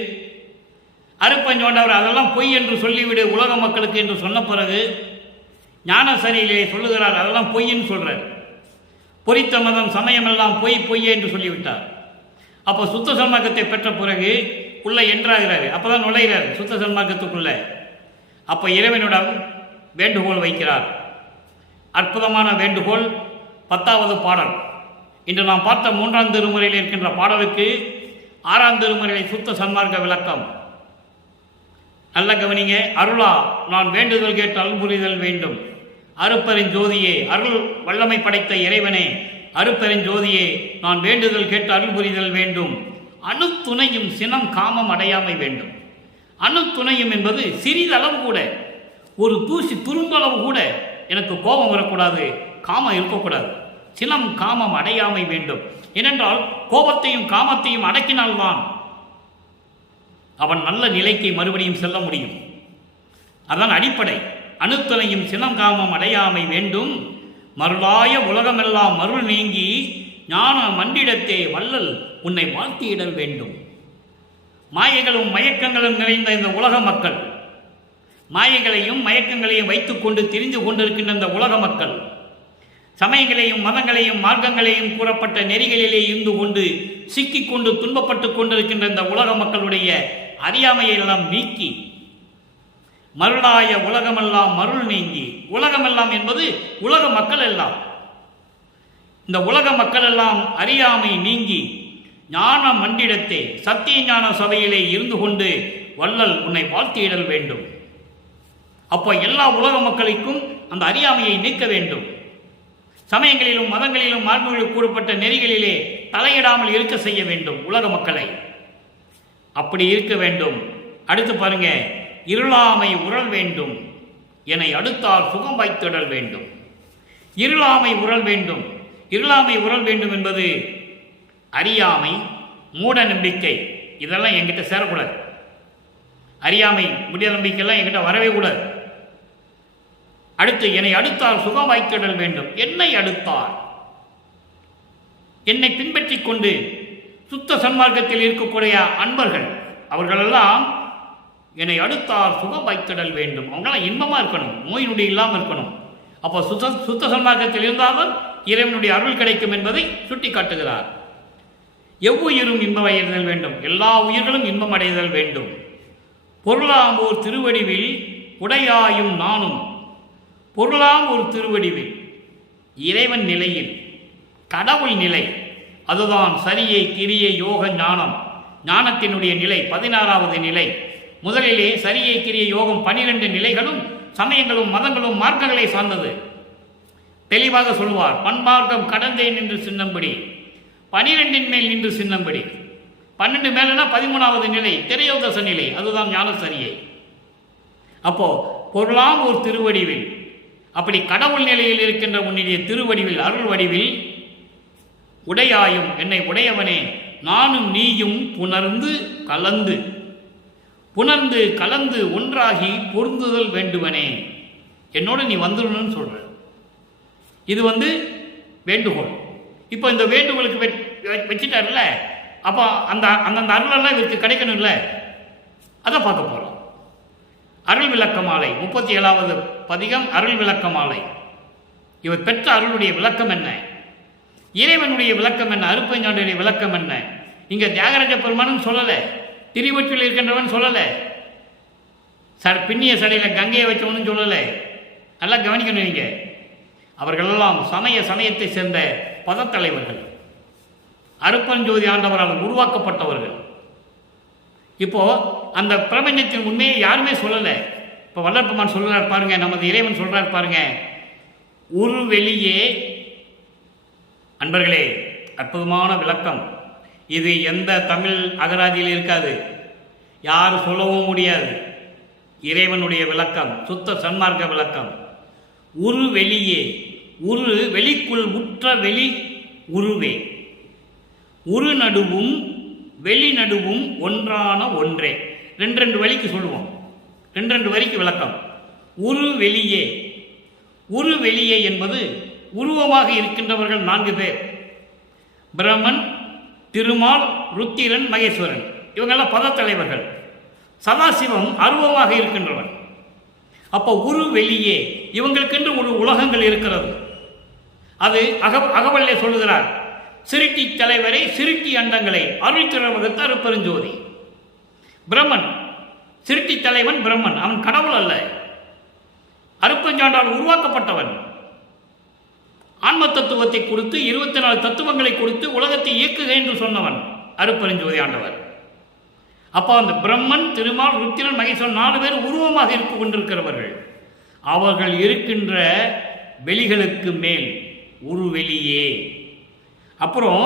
அருப்பஞ்சோண்டவர் அதெல்லாம் பொய் என்று சொல்லிவிடு உலக மக்களுக்கு என்று சொன்ன பிறகு ஞானசரியிலே சொல்லுகிறார், அதெல்லாம் பொய்ன்னு சொல்றார். பொறித்த மதம் சமயமெல்லாம் பொய் என்று சொல்லிவிட்டார். அப்போ சுத்த சன்மார்க்கத்தை பெற்ற பிறகு உள்ள என்றாகிறாரு, அப்போதான் நுழைகிறார் சுத்த சன்மார்க்கத்துக்குள்ள. அப்போ இறைவனிடம் வேண்டுகோள் வைக்கிறார். அற்புதமான வேண்டுகோள். 10வது பாடல். இன்று நாம் பார்த்த 3ஆம் திருமுறையில் இருக்கின்ற பாடலுக்கு 6ஆம் திருமுறையில் சுத்த சன்மார்க்க விளக்கம். நல்ல கவனிங்க. அருளா நான் வேண்டுதல் கேட்டு அருள் புரிதல் வேண்டும். அருப்பெருஞ்சோதியே, அருள் வல்லமை படைத்த இறைவனே, அருப்பெருஞ்சோதியே, நான் வேண்டுதல் கேட்டு அருள் புரிதல் வேண்டும். அணுத்துணையும் சினம் காமம் அடையாமை வேண்டும். அணுத்துணையும் என்பது சிறிதளவு கூட, ஒரு தூசி துரும்பளவு கூட எனக்கு கோபம் வரக்கூடாது, காமம் இருக்கக்கூடாது. சினம் காமம் அடையாமை வேண்டும். ஏனென்றால் கோபத்தையும் காமத்தையும் அடக்கினால்தான் அவன் நல்ல நிலைக்கு மறுபடியும் செல்ல முடியும். அதான் அடிப்படை. அணுத்துணையும் சினம் காமம் அடையாமை வேண்டும். மருளாய உலகமெல்லாம் மருள் நீங்கி ஞான மண்டிடத்தே வள்ளல் உன்னை வாழ்த்தியிடல் வேண்டும். மாயைகளும் மயக்கங்களும் நிறைந்த இந்த உலக மக்கள், மாயைகளையும் மயக்கங்களையும் வைத்துக்கொண்டு திரிந்து கொண்டிருக்கின்ற இந்த உலக மக்கள், சமயங்களையும் மதங்களையும் மார்க்கங்களையும் கூறப்பட்ட நெறிகளிலே இருந்து கொண்டு சிக்கிக்கொண்டு துன்பப்பட்டு கொண்டிருக்கின்ற இந்த உலக மக்களுடைய அறியாமையெல்லாம் நீக்கி, மருளாய உலகமெல்லாம் மருள் நீங்கி, உலகமெல்லாம் என்பது உலக மக்கள் எல்லாம், இந்த உலக மக்கள் எல்லாம் அறியாமை நீங்கி ஞான மண்டிடத்தே சத்திய ஞான சபையிலே இருந்து கொண்டு வள்ளல் உன்னை வாழ்த்தியிடல் வேண்டும். அப்போ எல்லா உலக மக்களுக்கும் அந்த அறியாமையை நீக்க வேண்டும். சமயங்களிலும் மதங்களிலும் மார்க்கங்களில் கூறப்பட்ட நெறிகளிலே தலையிடாமல் இருக்க செய்ய வேண்டும் உலக மக்களை. அப்படி இருக்க வேண்டும். அடுத்து பாருங்க, இருளாமை உறல் வேண்டும், என்னை அடுத்தால் சுகம் வாய்த்திடல் வேண்டும். இருளாமை உறல் வேண்டும். இருளாமை உறல் வேண்டும் என்பது அறியாமை, மூட நம்பிக்கை, இதெல்லாம் என்கிட்ட சேரக்கூடாது. அறியாமை, மூட நம்பிக்கைலாம் என்கிட்ட வரவே கூடாது. அடுத்து, என்னை அடுத்தால் சுகம் வாய்த்திடல் வேண்டும். என்னை அடுத்தால், என்னை பின்பற்றி கொண்டு சுத்த சன்மார்க்கத்தில் இருக்கக்கூடிய அன்பர்கள், அவர்களெல்லாம் என்னை அடுத்தால் சுகம் வாய்த்திடல் வேண்டும். அவங்களாம் இன்பமாக இருக்கணும், நோய் நொடி இல்லாமல் இருக்கணும். அப்போ சுத்த சன்மார்க்கத்தில் இருந்தாலும் இறைவனுடைய அருள் கிடைக்கும் என்பதை சுட்டி காட்டுகிறார். எவ்வுயிரும் இன்பம் அடைதல் வேண்டும், எல்லா உயிர்களும் இன்பம் அடைதல் வேண்டும். பொருளாம் ஓர் திருவடிவில் உடையாயும் நானும், பொருளாம் ஒரு திருவடிவில், இறைவன் நிலையில், கடவுள் நிலை, அதுதான் சரியை கிரியை யோக ஞானம், ஞானத்தினுடைய நிலை 16வது நிலை. முதலிலே சரியை கிரியை யோகம் 12 நிலைகளும் சமயங்களும் மதங்களும் மார்க்கங்களை சார்ந்தது. தெளிவாக சொல்வார், பண்பார்க்கம் கடந்தேன் என்று சின்னம்படி, 12 மேல் நின்று சின்னம்படி. 12 மேலனா 13வது நிலை திரையோதச நிலை, அதுதான் ஞான சரியை. அப்போ பொருளாம் ஒரு திருவடிவில், அப்படி கடவுள் நிலையில் இருக்கின்ற உன்னுடைய திருவடிவில் அருள் வடிவில் உடையாயும் என்னை உடையவனே நானும் நீயும் புணர்ந்து கலந்து ஒன்றாகி பொருந்துதல் வேண்டுவனே, என்னோட நீ வந்துடணும்னு சொல்ற. இது வேண்டுகோள். இப்போ இந்த வேண்டுகோளுக்கு வச்சுட்டாருல்ல, அப்போ அந்த அருளெல்லாம் இவருக்கு கிடைக்கணும்ல, அதை பார்க்க போகிறோம். அருள் விளக்க மாலை 37வது பதிகம் அருள் விளக்க மாலை. இவர் பெற்ற அருளுடைய விளக்கம் என்ன, இறைவனுடைய விளக்கம் என்ன, அருட்பெருஞ்சாண்டியுடைய விளக்கம் என்ன? இங்கே தியாகராஜ பெருமானும் சொல்லலை, திருவொற்றில் இருக்கின்றவன் சொல்லலை, பின்னிய சடையில் கங்கையை வச்சவனும் சொல்லலை. நல்லா கவனிக்கணும். நீங்க அவர்களெல்லாம் சமயத்தை சேர்ந்த பதத்தலைவர்கள், அருட்பெருஞ்சோதி ஆண்டவரால் உருவாக்கப்பட்டவர்கள். இப்போ அந்த பிரபஞ்சத்தின் உண்மையை யாருமே சொல்லலை. இப்போ வல்லற்பெருமான் சொல்றார் பாருங்க, நமது இறைவன் சொல்றார் பாருங்க, ஒரு வெளியே. அன்பர்களே, அற்புதமான விளக்கம் இது. எந்த தமிழ் அகராதியில் இருக்காது, யார் சொல்லவும் முடியாது. இறைவனுடைய விளக்கம், சுத்த சன்மார்க்க விளக்கம். உரு வெளியே, உரு வெளிக்குள் உற்ற வெளி உருவே, உரு நடுவும் வெளி நடுவும் ஒன்றான ஒன்றே. ரெண்டு வழிக்கு சொல்லுவோம், ரெண்டு வரிக்கு விளக்கம். உரு வெளியே, உரு வெளியே என்பது உருவமாக இருக்கின்றவர்கள் 4 பேர். பிரம்மன், திருமால், ருத்திரன், மகேஸ்வரன். இவங்கெல்லாம் பதத்தலைவர்கள். சதாசிவம் அருவமாக இருக்கின்றவன். அப்போ உரு வெளியே, இவங்களுக்கென்று ஒரு உலகங்கள் இருக்கிறது. அது அகவல்லே சொல்லுகிறார், சிருட்டி தலைவரை சிருட்டி அண்டங்களை அருள் திறவகுத்த அருட்பெருஞ்சோதி. பிரம்மன் சிருட்டி தலைவன், பிரம்மன் அவன் கடவுள் அல்ல, அருட்பெருஞ்சாண்டால் உருவாக்கப்பட்டவன். ஆன்ம தத்துவத்தை கொடுத்து 24 தத்துவங்களை கொடுத்து உலகத்தை இயக்குக என்று சொன்னவன் அருட்பெருஞ்சோதி ஆண்டவர். அப்போ அந்த பிரம்மன், திருமால், ருத்திரன், மகேஸ்வரன் 4 பேர் உருவமாக இருந்து கொண்டிருக்கிறவர்கள். அவர்கள் இருக்கின்ற வெளிகளுக்கு மேல் உருவெளியே. அப்புறம்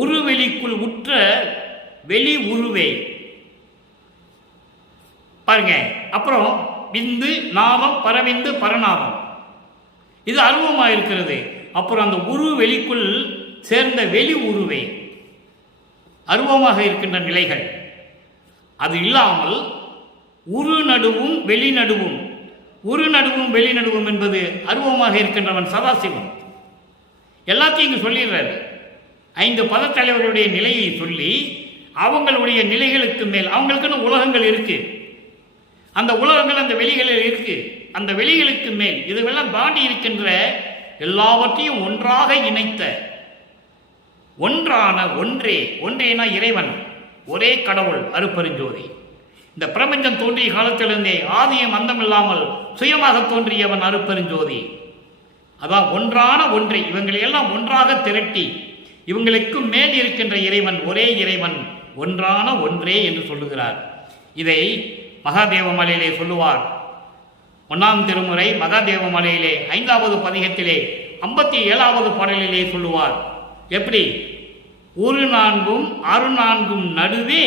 உருவெளிக்குள் உற்ற வெளி உருவே பாருங்க. அப்புறம் விந்து, நாமம், பரவிந்து, பரநாமம், இது அருவமாக இருக்கிறது. அப்புறம் அந்த உரு வெளிக்குள் சேர்ந்த வெளி உருவே அருவமாக இருக்கின்ற நிலைகள். அது இல்லாமல் உரு நடுவும் வெளி நடுவும், உரு நடுவும் வெளி நடுவும் என்பது அருவமாக இருக்கின்றவன் சதாசிவம். எல்லாத்தையும் இங்கு சொல்லிடுறாரு. 5 பதத்தலைவர்களுடைய நிலையை சொல்லி அவங்களுடைய நிலைகளுக்கு மேல் அவங்களுக்குன்னு உலகங்கள் இருக்கு. அந்த உலகங்கள் அந்த வெளிகளில் இருக்கு. அந்த வெளிகளுக்கு மேல் இதுவெல்லாம் தாண்டி இருக்கின்ற எல்லாவற்றையும் ஒன்றாக இணைத்த ஒன்றான ஒன்றே. ஒன்றேனா இறைவன், ஒரே கடவுள் அருட்பெருஞ்சோதி. இந்த பிரபஞ்சம் தோன்றிய காலத்திலிருந்தே ஆதியம் அந்தமில்லாமல் சுயமாக தோன்றியவன் அருட்பெருஞ்சோதி. அதான் ஒன்றான ஒன்றை இவங்களையெல்லாம் ஒன்றாக திரட்டி இவங்களுக்கு மேல் இருக்கின்ற இறைவன், ஒரே இறைவன், ஒன்றான ஒன்றே என்று சொல்லுகிறார். இதை மகாதேவ மலையிலே சொல்லுவார். 1ஆம் திருமுறை மகாதேவ மலையிலே 5வது பதிகத்திலே 57வது பாடலிலே சொல்லுவார். எப்படி? உரு நான்கும் அரு நான்கும் நடுவே,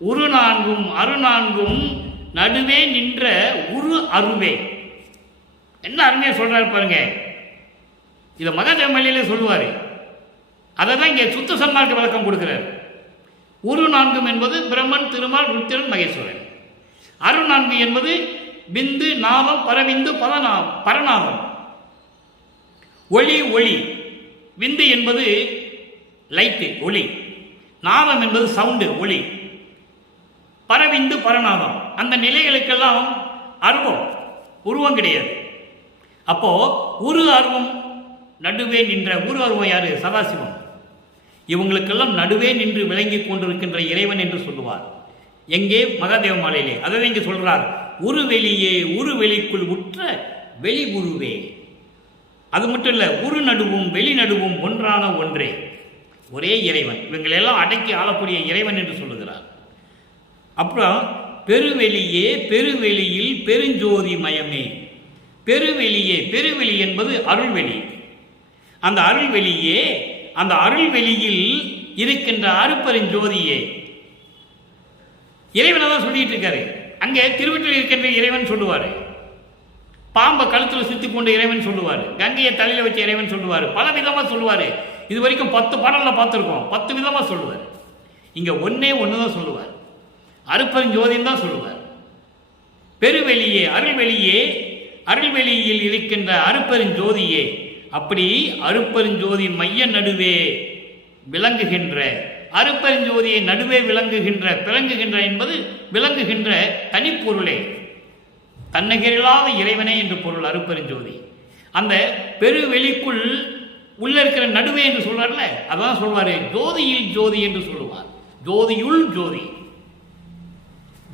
உரு நான்கும் அரு நான்கும் நடுவே நின்ற உரு அருவே. என்ன அருமையா சொல்றாரு பாருங்க. இதை மகாதேவ மலையிலே சொல்லுவார். அதை தான் இங்கே சுத்த சன்மார்க்க விளக்கம் கொடுக்கிறார். உரு நான்கும் என்பது பிரம்மன், திருமால், ருத்திரன், மகேஸ்வரன். அரு நான்கு என்பது பிந்து, நாமம், பரவிந்து, பரநாமம். ஒளி ஒளி. விந்து என்பது லைட்டு ஒளி, நாமம் என்பது சவுண்டு ஒளி, பரவிந்து பரநாமம். அந்த நிலைகளுக்கெல்லாம் அருவம், உருவம் கிடையாது. அப்போ உரு அருவம் நடுவே நின்ற உரு அருவம் யாரு? சதாசிவம். இவங்களுக்கெல்லாம் நடுவே நின்று விளங்கி கொண்டிருக்கின்ற இறைவன் என்று சொல்லுவார். எங்கே? மகாதேவ மாலையிலே. அதை இங்கே சொல்றார். உரு வெளியே, உரு வெளிக்குள் உற்ற வெளி உருவே. அது மட்டும் இல்லை, உரு நடுவும் வெளி நடுவும் ஒன்றான ஒன்றே, ஒரே இறைவன். இவங்களெல்லாம் அடக்கி ஆளக்கூடிய இறைவன் என்று சொல்லுகிறார். அப்புறம் பெருவெளியே, பெருவெளியில் பெருஞ்சோதி மயமே. பெருவெளியே, பெருவெளி என்பது அருள்வெளி. அந்த அருள்வெளியே, அந்த அருள்வெளியில் இருக்கின்ற அருட்பெருஞ்சோதியே. இறைவனை தான் சொல்லிட்டு இருக்காரு. அங்கே திருவற்றில் இருக்கின்ற இறைவன் சொல்லுவார். பாம்பை கழுத்தில் சுற்றி கொண்டு இறைவன் சொல்லுவார், கங்கையை தலையில் வச்ச இறைவன் சொல்லுவார், பல விதமாக சொல்லுவார். இது வரைக்கும் 10 பாடலில் பார்த்துருக்கோம், 10 விதமாக சொல்லுவார். இங்கே ஒன்று தான் சொல்லுவார், அருட்பெருஞ்சோதின்னு தான் சொல்லுவார். பெருவெளியே, அருள்வெளியே, அருள்வெளியில் இருக்கின்ற அருட்பெருஞ்சோதியே, அப்படி அருட்பெருஞ்சோதி மைய நடுவே விளங்குகின்ற, அருட்பெருஞ்சோதியை நடுவே விளங்குகின்ற என்பது விளங்குகின்ற தனிப்பொருளே, தன்னகிரில்லாத இறைவனே என்று பொருள் அருட்பெருஞ்சோதி. அந்த பெருவெளிக்குள் உள்ள இருக்கிற நடுவே என்று சொல்றார்ல, அதான் சொல்வாரு ஜோதியில் ஜோதி என்று சொல்லுவார். ஜோதியுள் ஜோதி,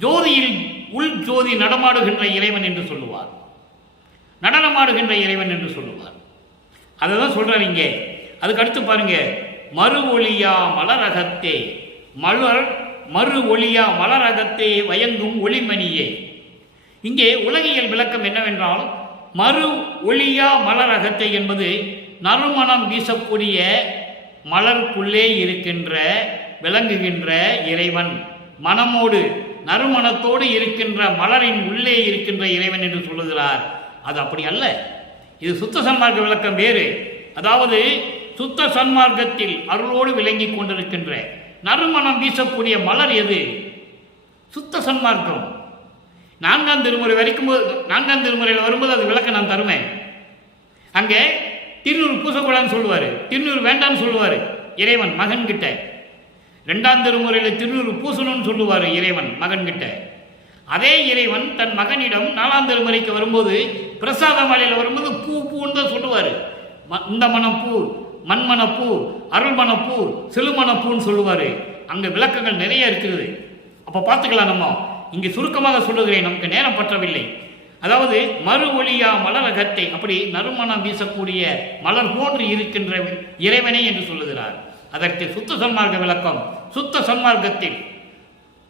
ஜோதியில் உள் ஜோதி நடமாடுகின்ற இறைவன் என்று சொல்லுவார், நடனமாடுகின்ற இறைவன் என்று சொல்லுவார். அதை தான் சொல்றாரு இங்கே. அதுக்கு அடுத்து பாருங்க, மறு ஒளியா மலரகத்தே, மறு ஒளியா மலரகத்தே வயங்கும் ஒளிமணியே. இங்கே உலகியல் விளக்கம் என்னவென்றால், மறு ஒளியா மலரகத்தை என்பது நறுமணம் வீசக்கூடிய மலருக்குள்ளே இருக்கின்ற விளங்குகின்ற இறைவன், மனமோடு நறுமணத்தோடு இருக்கின்ற மலரின் உள்ளே இருக்கின்ற இறைவன் என்று சொல்லுகிறார். அது அப்படி அல்ல, இது சுத்த சன்மார்க்க விளக்கம் வேறு. அதாவது சுத்த சன்மார்க்கத்தில் அருளோடு விளங்கி கொண்டிருக்கின்ற நறுமணம் வீசக்கூடிய மலர் எது? சுத்த சன்மார்க்கம். 4ஆம் திருமுறை வரைக்கும், 4ஆம் திருமுறையில் வரும்போது அது விளக்கம் நான் தருவேன். அங்கே திருநூறு பூசக்கூடாதுன்னு சொல்லுவார், திருநூறு வேண்டான்னு சொல்லுவார் இறைவன் மகன்கிட்ட. 2ஆம் திருமுறையில் திருநூறு பூசணும்னு சொல்லுவார் இறைவன் மகன்கிட்ட. அதே இறைவன் தன் மகனிடம் 4ஆம் திருமுறைக்கு வரும்போது, பிரசாத மாலையில் வரும்போது பூன்னு தான் சொல்லுவார். இந்த மனப்பூ, மண்மணப்பூ, அருள்மணப்பூ, சிலுமணப்பூன்னு சொல்லுவார். அங்கே விளக்கங்கள் நிறைய இருக்குது, அப்போ பார்த்துக்கலாம். நம்ம இங்கே சுருக்கமாக சொல்லுகிறேன், நமக்கு நேரம் பற்றவில்லை. அதாவது மறு ஒளியா மலரகத்தை, அப்படி நறுமணம் வீசக்கூடிய மலர் போன்று இருக்கின்ற இறைவனே என்று சொல்லுகிறார். அதற்கு சுத்த சன்மார்க்க விளக்கம்.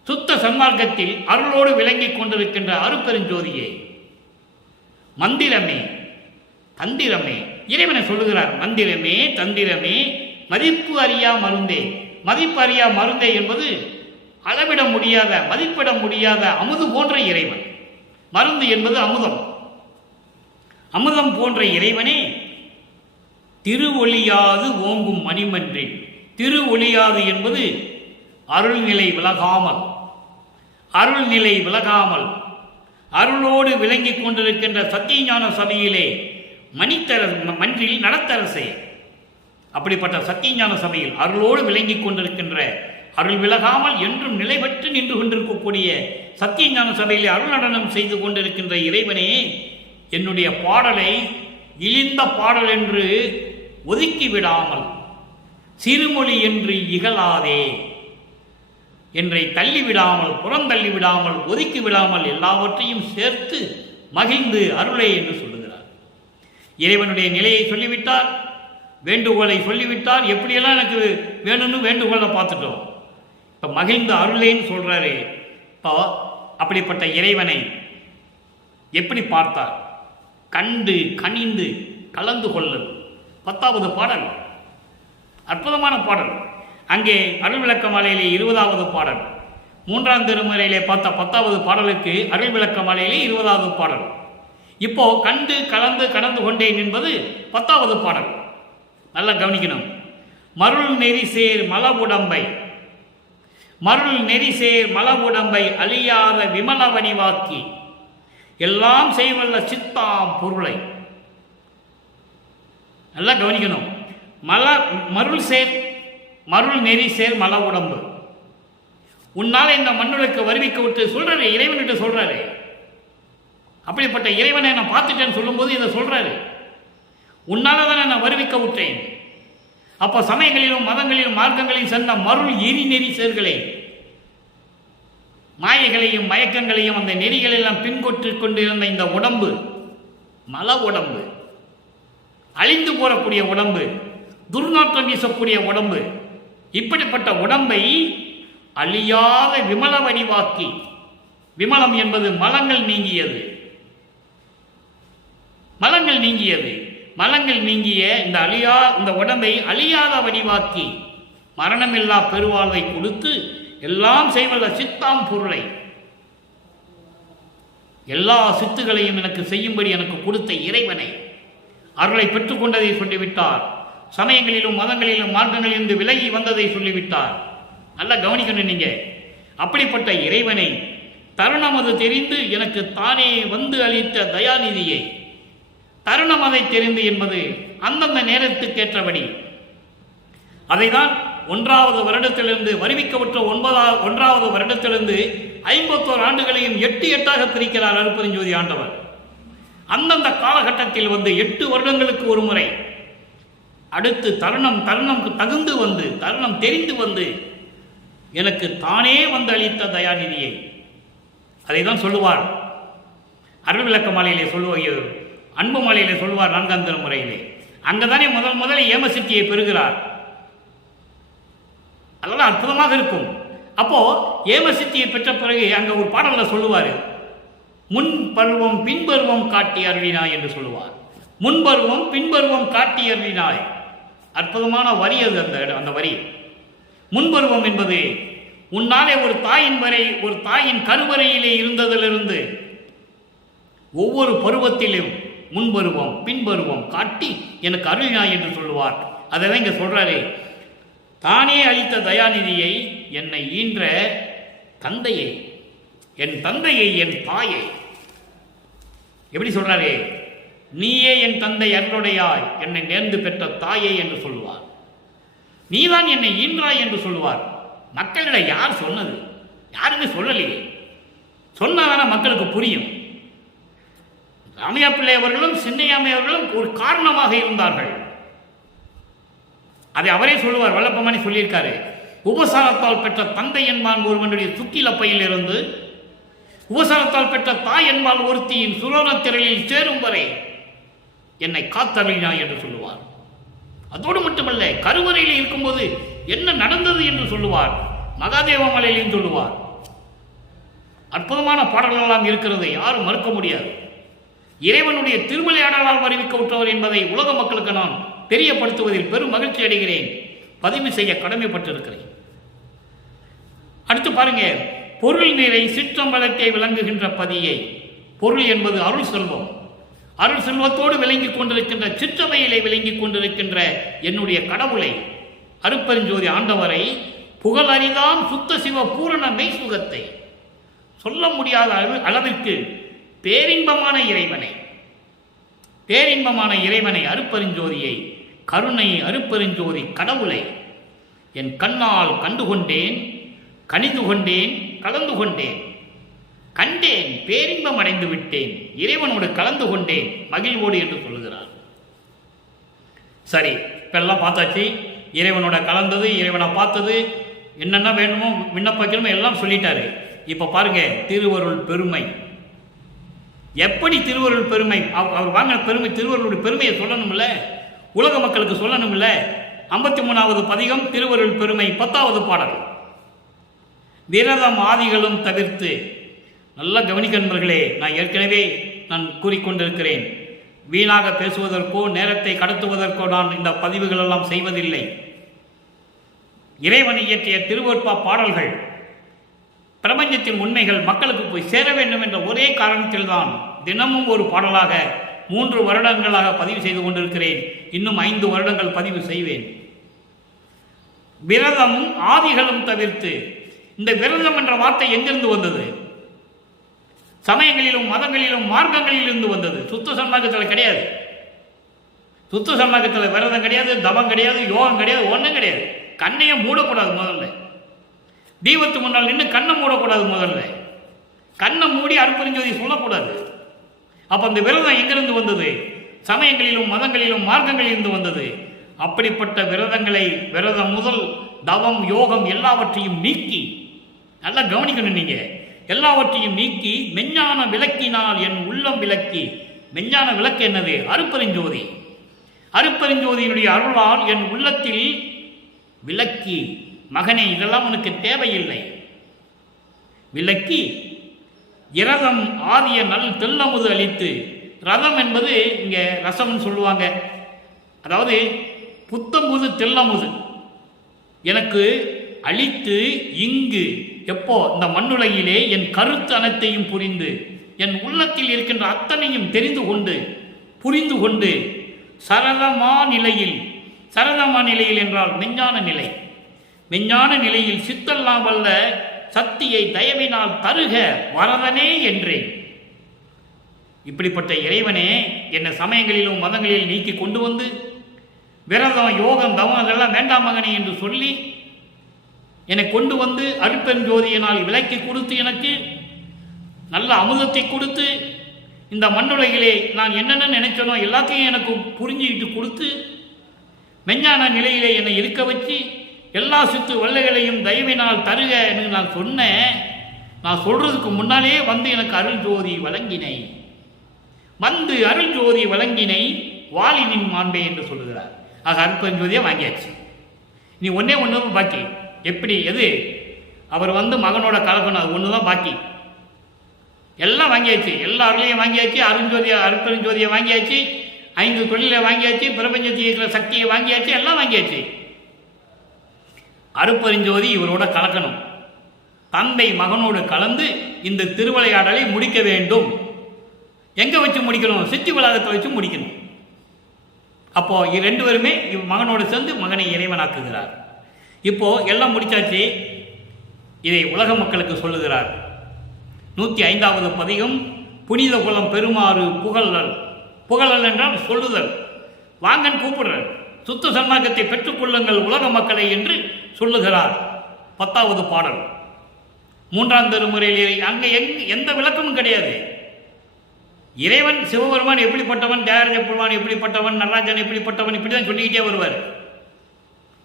சுத்த சன்மார்க்கத்தில் அருளோடு விளங்கி கொண்டிருக்கின்ற அருட்பெருஞ்சோதியே, மந்திரமே தந்திரமே, இறைவனை சொல்லுகிறார். மந்திரமே தந்திரமே, மதிப்பு அறியா மருந்தே. மதிப்பு அறியா மருந்தே என்பது அளவிட முடியாத, மதிப்பிட முடியாத அமுது போன்ற இறைவன். மருந்து என்பது அமுதம், அமுதம் போன்ற இறைவனே திருவொளியாது ஓங்கும் மணிமன்றி. திருவொளியாது என்பது அருள்நிலை விலகாமல், அருள்நிலை விலகாமல் அருளோடு விளங்கி கொண்டிருக்கின்ற சத்தியஞான சபையிலே மன்றில் நடத்தரசே. அப்படிப்பட்ட சத்தியஞான சபையில் அருளோடு விளங்கி கொண்டிருக்கின்ற, அருள் விலகாமல் என்றும் நிலை பெற்று நின்று கொண்டிருக்கக்கூடிய சத்தியஞான சபையிலே அருள் நடனம் செய்து கொண்டிருக்கின்ற இறைவனே, என்னுடைய பாடலை இழிந்த பாடல் என்று ஒதுக்கி விடாமல், சிறுமொழி என்று இகழாதே, என்றை தள்ளிவிடாமல், புறந்தள்ளி விடாமல், ஒதுக்கி விடாமல் எல்லாவற்றையும் சேர்த்து மகிழ்ந்து அருளே என்று சொல்லுகிறார். இறைவனுடைய நிலையை சொல்லிவிட்டார், வேண்டுகோளை சொல்லிவிட்டார். எப்படியெல்லாம் எனக்கு வேணும்னு வேண்டுகோளை பார்த்துட்டோம். இப்போ மகிழ்ந்து அருளேன்னு சொல்றாரு. இப்போ அப்படிப்பட்ட இறைவனை எப்படி பார்த்தார்? கண்டு கனிந்து கலந்து கொள்ளல். 10வது பாடல், அற்புதமான பாடல். அங்கே அருள் விளக்க மாலையிலே 20வது பாடல். 3ஆம் திருமுறையிலே பார்த்த 10வது பாடலுக்கு அருள் விளக்க மாலையிலே 20வது பாடல். இப்போ கண்டு கலந்து கடந்து கொண்டேன் என்பது 10வது பாடல். நல்லா கவனிக்கணும். மருள் நெறிசேர் மலவுடம்பை, மருள் நெறிசேர் மலவுடம்பை அழியாத விமல வடிவாக்கி எல்லாம் செய்வல்ல சித்தாம் பொருளை. நல்லா கவனிக்கணும். மருள் நெறி சேர் மல உடம்பு, உன்னால் இந்த மண்ணுக்கு வருவிக்க விட்டு சொல்றாரு, இறைவன்கிட்ட சொல்றாரு. அப்படிப்பட்ட இறைவனை நான் பார்த்துட்டேன்னு சொல்லும்போது இதை சொல்றாரு. உன்னால தானே நான் வருவிக்க விட்டேன். அப்போ சமயங்களிலும் மதங்களிலும் மார்க்கங்களிலும் சென்ற மருள் எரி நெறி சேர்களை, மாயைகளையும் மயக்கங்களையும் அந்த நெறிகளெல்லாம் பின்கொற்று கொண்டிருந்த இந்த உடம்பு, மல உடம்பு, அழிந்து போறக்கூடிய உடம்பு, துர்நாற்றம் வீசக்கூடிய உடம்பு, இப்படிப்பட்ட உடம்பை அழியாத விமல வடிவாக்கி, விமலம் என்பது மலங்கள் நீங்கியது, மலங்கள் நீங்கியது, மலங்கள் நீங்கிய இந்த உடம்பை அழியாத வடிவாக்கி மரணமில்லா பெருவாழ்வை கொடுத்து எல்லாம் செய்வல்ல சித்தாம் பொருளை. எல்லா சித்துகளையும் எனக்கு செய்யும்படி எனக்கு கொடுத்த இறைவனை, அருளை பெற்றுக்கொண்டதை சொல்லிவிட்டார். சமயங்களிலும் மதங்களிலும் மார்க்கங்களிலிருந்து விலகி வந்ததை சொல்லிவிட்டார். நல்லா கவனிக்கணும் நீங்க. அப்படிப்பட்ட இறைவனை, தருணம் அது தெரிந்து எனக்கு தானே வந்து அளித்த தயாநிதியை, தருணம் அதை தெரிந்து என்பது அந்தந்த நேரத்துக்கேற்றபடி. அதைதான் 1வது வருடத்திலிருந்து வருவிக்கப்பட்ட 1வது வருடத்திலிருந்து 51 ஆண்டுகளையும் 8 பிரிக்கிறார் அருட்பெருஞ்சோதி ஆண்டவர். அந்தந்த காலகட்டத்தில் வந்து 8 வருடங்களுக்கு ஒரு முறை அடுத்து தருணம் தகுந்து வந்து, தருணம் தெரிந்து வந்து எனக்கு தானே வந்து அளித்த தயாநிதியை, அதை தான் சொல்லுவார் அருள் விளக்க மாலையிலே சொல்லுவார், அன்பு மாலையிலே சொல்லுவார் 4ஆம் திருமுறையிலே. அங்கதானே முதலில் ஏமசித்தியை பெறுகிறார். அதெல்லாம் அற்புதமாக இருக்கும். அப்போ ஏமசித்தியை பெற்ற பிறகு அங்க ஒரு பாடல்ல சொல்லுவார், முன் பருவம் பின்பருவம் காட்டி அருளினாய் என்று சொல்லுவார். முன்பருவம் பின்பருவம் காட்டி அருளினாய். அற்புதமான வரி அது. அந்த வரி முன்பருவம் என்பது உன்னாலே ஒரு தாயின் கருவறையிலே இருந்ததிலிருந்து ஒவ்வொரு பருவத்திலும் முன்பருவம் பின்பருவம் காட்டி எனக்கு அருளினாய் என்று சொல்லுவார். அதை இங்க சொல்றாரு, தானே அளித்த தயாநிதியை, என்னை ஈன்ற தந்தையை, என் தந்தையை, என் தாயை. எப்படி சொல்றாரு? நீயே என் தந்தை அருளுடையாய், என்னை நேர்ந்து பெற்ற தாயை என்று சொல்லுவார். நீதான் என்னை ஈன்றாய் என்று சொல்லுவார். மக்களிடம் யார் சொன்னது? யாருமே சொல்லலையே. சொன்னாதான மக்களுக்கு புரியும். ராமையா பிள்ளை அவர்களும் சின்னையாமை அவர்களும் ஒரு காரணமாக இருந்தார்கள். அதை அவரே சொல்லுவார். வல்லப்பமணி சொல்லியிருக்காரு, உபசாரத்தால் பெற்ற தந்தை என்பான் ஒருவனுடைய துக்கிலப்பையில் இருந்து உபசாரத்தால் பெற்ற தாய் என்பால் ஒருத்தியின் சுரோன திரளில் சேரும் வரை என்னை காத்தருளினாய் என்று சொல்லுவார். அதோடு மட்டுமல்ல, கருவறையில் இருக்கும்போது என்ன நடந்தது என்று சொல்லுவார். மகாதேவ மலையிலையும் சொல்லுவார். அற்புதமான பாடல்களெல்லாம் இருக்கிறது, யாரும் மறுக்க முடியாது. இறைவனுடைய திருவிளையாடலால் வருவிக்க விட்டவர் என்பதை உலக மக்களுக்கு நான் தெரியப்படுத்துவதில் பெரும் மகிழ்ச்சி அடைகிறேன். பதிவு செய்ய கடமைப்பட்டிருக்கிறேன். அடுத்து பாருங்க, பொருள் நிறை சிற்றம்பலத்தை விளங்குகின்ற பதியை. பொருள் என்பது அருள் செல்வம். அருள் செல்வத்தோடு விளங்கிக் கொண்டிருக்கின்ற, சிற்றவையிலே விளங்கிக் கொண்டிருக்கின்ற என்னுடைய கடவுளை, அருட்பெருஞ்சோதி ஆண்டவரை, புகழ் அறிதாம் சுத்த சிவ பூரண மெய் சுகத்தை, சொல்ல முடியாத அளவிற்கு பேரின்பமான இறைவனை அருட்பெருஞ்சோதியை, கருணை அருட்பெருஞ்சோதி கடவுளை என் கண்ணால் கண்டுகொண்டேன், கனிந்து கொண்டேன், கலந்து கொண்டேன், கண்டேன், பேரின்பம் அடைந்து விட்டேன், இறைவனோடு கலந்து கொண்டேன் மகிழ்வோடு என்று சொல்லுகிறார். சரி, இப்ப எல்லாம் பார்த்தாச்சு. இறைவனோட கலந்தது, இறைவனை பார்த்தது, என்னென்ன வேணுமோ விண்ணப்பிக்கணுமோ எல்லாம் சொல்லிட்டாரு. இப்ப பாருங்க, திருவருள் பெருமை. எப்படி திருவருள் பெருமை? அவர் வாங்கின பெருமை, திருவருளுடைய பெருமையை சொல்லணும்ல, உலக மக்களுக்கு சொல்லணும்ல. 53வது பதிகம் திருவருள் பெருமை, 10வது பாடல். விரதம் ஆதிகளும் தவிர்த்து. நல்லா கவனிக்க நண்பர்களே, நான் ஏற்கனவே கூறிக்கொண்டிருக்கிறேன், வீணாக பேசுவதற்கோ நேரத்தை கடத்துவதற்கோ நான் இந்த பதிவுகள் எல்லாம் செய்வதில்லை. இறைவனை இயற்றிய திருவருட்பா பாடல்கள், பிரபஞ்சத்தின் உண்மைகள் மக்களுக்கு போய் சேர வேண்டும் என்ற ஒரே காரணத்தில்தான் தினமும் ஒரு பாடலாக 3 வருடங்களாக பதிவு செய்து கொண்டிருக்கிறேன். இன்னும் 5 வருடங்கள் பதிவு செய்வேன். விரதமும் ஆதிகளும் தவிர்த்து. இந்த விரதம் என்ற வார்த்தை எங்கிருந்து வந்தது? சமயங்களிலும் மதங்களிலும் மார்க்கங்களில் இருந்து வந்தது. சுத்த சன்மார்க்கத்தில் கிடையாது. சுத்த சன்மார்க்கத்தில் விரதம் கிடையாது, தவம் கிடையாது, யோகம் கிடையாது, ஒன்றும் கிடையாது. கண்ணையை மூடக்கூடாது. முதல்ல தீபத்து முன்னால் நின்று கண்ணை மூடக்கூடாது. முதல்ல கண்ணை மூடி அருட்பெருஞ்சோதி சொல்லக்கூடாது. அப்ப அந்த விரதம் எங்கிருந்து வந்தது? சமயங்களிலும் மதங்களிலும் மார்க்கங்களிலிருந்து வந்தது. அப்படிப்பட்ட விரதங்களை, விரதம் முதல் தவம் யோகம் எல்லாவற்றையும் நீக்கி, நல்லா கவனிக்கணும் நீங்க, எல்லாவற்றையும் நீக்கி மெஞ்ஞான விளக்கினால் என் உள்ளம் விளக்கி. மெஞ்ஞான விளக்கு என்னது? அருட்பெருஞ்சோதி. அருட்பெருஞ்சோதியினுடைய அருளால் என் உள்ளத்தில் விளக்கி, மகனே இதெல்லாம் உனக்கு தேவையில்லை, விளக்கி இரதம் ஆதிய நல் தெல்லமுது அளித்து. ரதம் என்பது இங்க ரசம்னு சொல்லுவாங்க. அதாவது புத்தம்புது தெல்லமுது எனக்கு அளித்து, இங்கு எப்போ இந்த மண்ணுலகிலே என் கருத்து அனைத்தையும் புரிந்து, என் உள்ளத்தில் இருக்கின்ற அத்தனையும் தெரிந்து கொண்டு புரிந்து கொண்டு சரதமா நிலையில் என்றால் மெஞ்ஞான நிலை, மெஞ்ஞான நிலையில் சித்தெல்லாம் வல்ல சக்தியை தயவினால் தருக வரதனே என்றேன். இப்படிப்பட்ட இறைவனே என்னை சமயங்களிலும் மதங்களில் நீக்கி கொண்டு வந்து விரதம் யோகம் தவம் அதெல்லாம் வேண்டாம் மகனே என்று சொல்லி என்னை கொண்டு வந்து அருட்பெருஞ்சோதியினால் விலக்கி கொடுத்து எனக்கு நல்ல அமுதத்தை கொடுத்து இந்த மண்ணுலகிலே நான் என்னென்ன நினைச்சனோ எல்லாத்தையும் எனக்கு புரிஞ்சுக்கிட்டு கொடுத்து மெஞ்ஞான நிலையிலே என்னை இருக்க வச்சு எல்லா சித்து வல்லைகளையும் தயவினால் தருக என்று நான் சொன்னேன். நான் சொல்றதுக்கு முன்னாலே வந்து எனக்கு அருள் ஜோதி வழங்கினை, வந்து அருள் ஜோதி வழங்கினை வாலினின் மாண்பே என்று சொல்லுகிறார். ஆக அருட்பெருஞ்சோதியை வாங்கியாச்சு. நீ ஒன்னே ஒன்று பாக்கி. எப்படி எது அவர் வந்து மகனோட கலக்கணும், அது ஒன்று தான் பாக்கி. எல்லாம் வாங்கியாச்சு, எல்லா அருளையும் வாங்கியாச்சு, அருட்பெருஞ்சோதியை வாங்கியாச்சு, 5 தொழிலை வாங்கியாச்சு, பிரபஞ்சத்தில் இருக்கிற சக்தியை வாங்கியாச்சு, எல்லாம் வாங்கியாச்சு. அருட்பெருஞ்சோதி இவரோட கலக்கணும். தந்தை மகனோடு கலந்து இந்த திருவிளையாடலை முடிக்க வேண்டும். எங்க வச்சு முடிக்கணும்? சித்தி வளாகத்தை வச்சு முடிக்கணும். அப்போ 2 பேருமே மகனோடு சேர்ந்து மகனை இறைவனாக்குகிறார். இப்போ எல்லாம் முடிச்சாச்சு. இதை உலக மக்களுக்கு சொல்லுகிறார். 105வது பதிகம் புனித குலம் பெருமாறு புகழல். புகழல் என்றால் சொல்லுதல், வாங்கன் கூப்பிடுறார். சுத்த சன்மார்க்கத்தை பெற்றுக்கொள்ளுங்கள் உலக மக்களை என்று சொல்லுகிறார். 10வது பாடல் 3ஆம் திருமுறையில் அங்கே எந்த விளக்கமும் கிடையாது. இறைவன் சிவபெருமான் எப்படிப்பட்டவன், தியாகராஜ பெருமான் எப்படிப்பட்டவன், நடராஜன் எப்படிப்பட்டவன், இப்படிதான் சொல்லிக்கிட்டே வருவார்.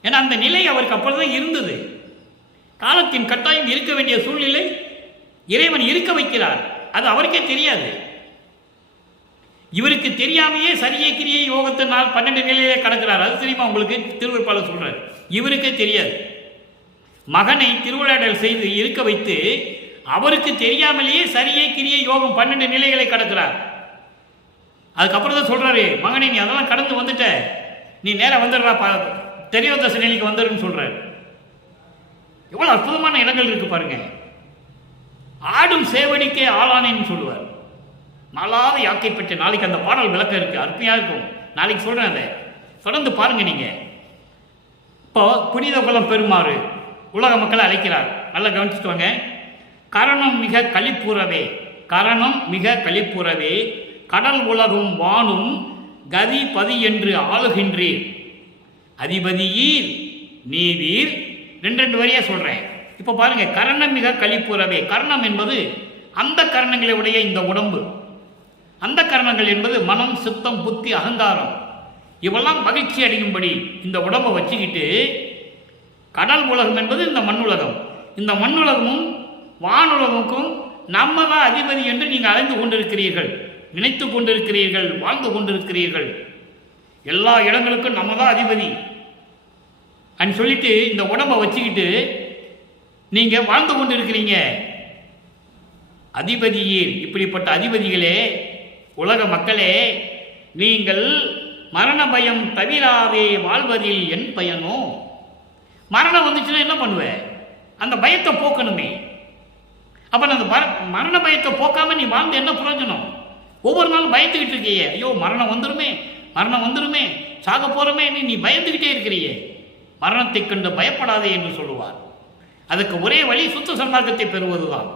ஏன்னா அந்த நிலை அவருக்கு அப்பொழுதுதான் இருந்தது. காலத்தின் கட்டாயம் இருக்க வேண்டிய சூழ்நிலை இறைவன் இருக்க வைக்கிறார். அது அவருக்கே தெரியாது. இவருக்கு தெரியாமையே சரியை கிரியை யோகத்தினால் 12 நிலையிலே கடக்கிறார். அது தெரியுமா உங்களுக்கு? திருவருட்பாளர் சொல்றார், இவருக்கே தெரியாது. மகனை திருவிளையாடல் செய்து இருக்க வைத்து அவருக்கு தெரியாமலேயே சரியை கிரியை யோகம் 12 நிலைகளை கடக்கிறார். அதுக்கப்புறம் தான் சொல்றாரு, மகனை நீ அதெல்லாம் கடந்து வந்துட்ட, நீ நேரம் வந்துடுறா, தெரியாத நிலைக்கு வந்துடுன்னு சொல்றாரு. எவ்வளவு அற்புதமான இடங்கள் இருக்கு பாருங்க. ஆடும் சேவடிக்கே ஆளானேன்னு சொல்லுவார். நாளாத யாக்கை பெற்ற. நாளைக்கு அந்த பாடல் விளக்கம் இருக்கு, அருமையா இருக்கும். நாளைக்கு சொல்றேன், அதை தொடர்ந்து பாருங்க நீங்க. இப்போ புனித குலம் பெருமாறு உலக மக்களை அழைக்கிறார். நல்லா கவனிச்சுட்டு வாங்க. கரணம் மிக களிப்புறவே, கரணம் மிக களிப்புறவே கடல் உலகும் வானும் கதி பதி என்று ஆளுகின்றீர். அதிபதியீர் நீவீர். 2 வரியா சொல்றேன். இப்போ பாருங்க, கரணம் மிக களிப்புறவே. கரணம் என்பது அந்த கரணங்களை உடைய இந்த உடம்பு. அந்த கரணங்கள் என்பது மனம், சித்தம், புத்தி, அகங்காரம். இவெல்லாம் மகிழ்ச்சி அடையும்படி இந்த உடம்பை வச்சுக்கிட்டு கடல் உலகம் என்பது இந்த மண்ணுலகம். இந்த மண்ணுலகமும் வானுலகமுக்கும் நம்ம தான் அதிபதி என்று நீங்கள் அலைந்து கொண்டிருக்கிறீர்கள், நினைத்து கொண்டிருக்கிறீர்கள், வாழ்ந்து கொண்டிருக்கிறீர்கள். எல்லா இடங்களுக்கும் நம்ம தான் அதிபதி அப்படின்னு சொல்லிட்டு இந்த உடம்பை வச்சுக்கிட்டு நீங்க வாழ்ந்து கொண்டிருக்கிறீங்க. அதிபதியே, இப்படிப்பட்ட அதிபதிகளே, உலக மக்களே, நீங்கள் மரண பயம் தவிராதே வாழ்வதில் என் பயனோ? மரணம் வந்துச்சுன்னா என்ன பண்ணுவேன்? அந்த பயத்தை போக்கணுமே. அப்ப அந்த மரண பயத்தை போக்காம நீ வாழ்ந்து என்ன பிரயோஜனம்? ஒவ்வொரு நாளும் பயந்துகிட்டு இருக்கியே, ஐயோ மரணம் வந்துருமே, மரணம் வந்துருமே, சாக போறமே, நீ பயந்துகிட்டே இருக்கிறியே. மரணத்தை கண்டு பயப்படாதே என்று சொல்லுவார். அதுக்கு ஒரே வழி சுத்த சன்மார்க்கத்தை பெறுவதுதான்.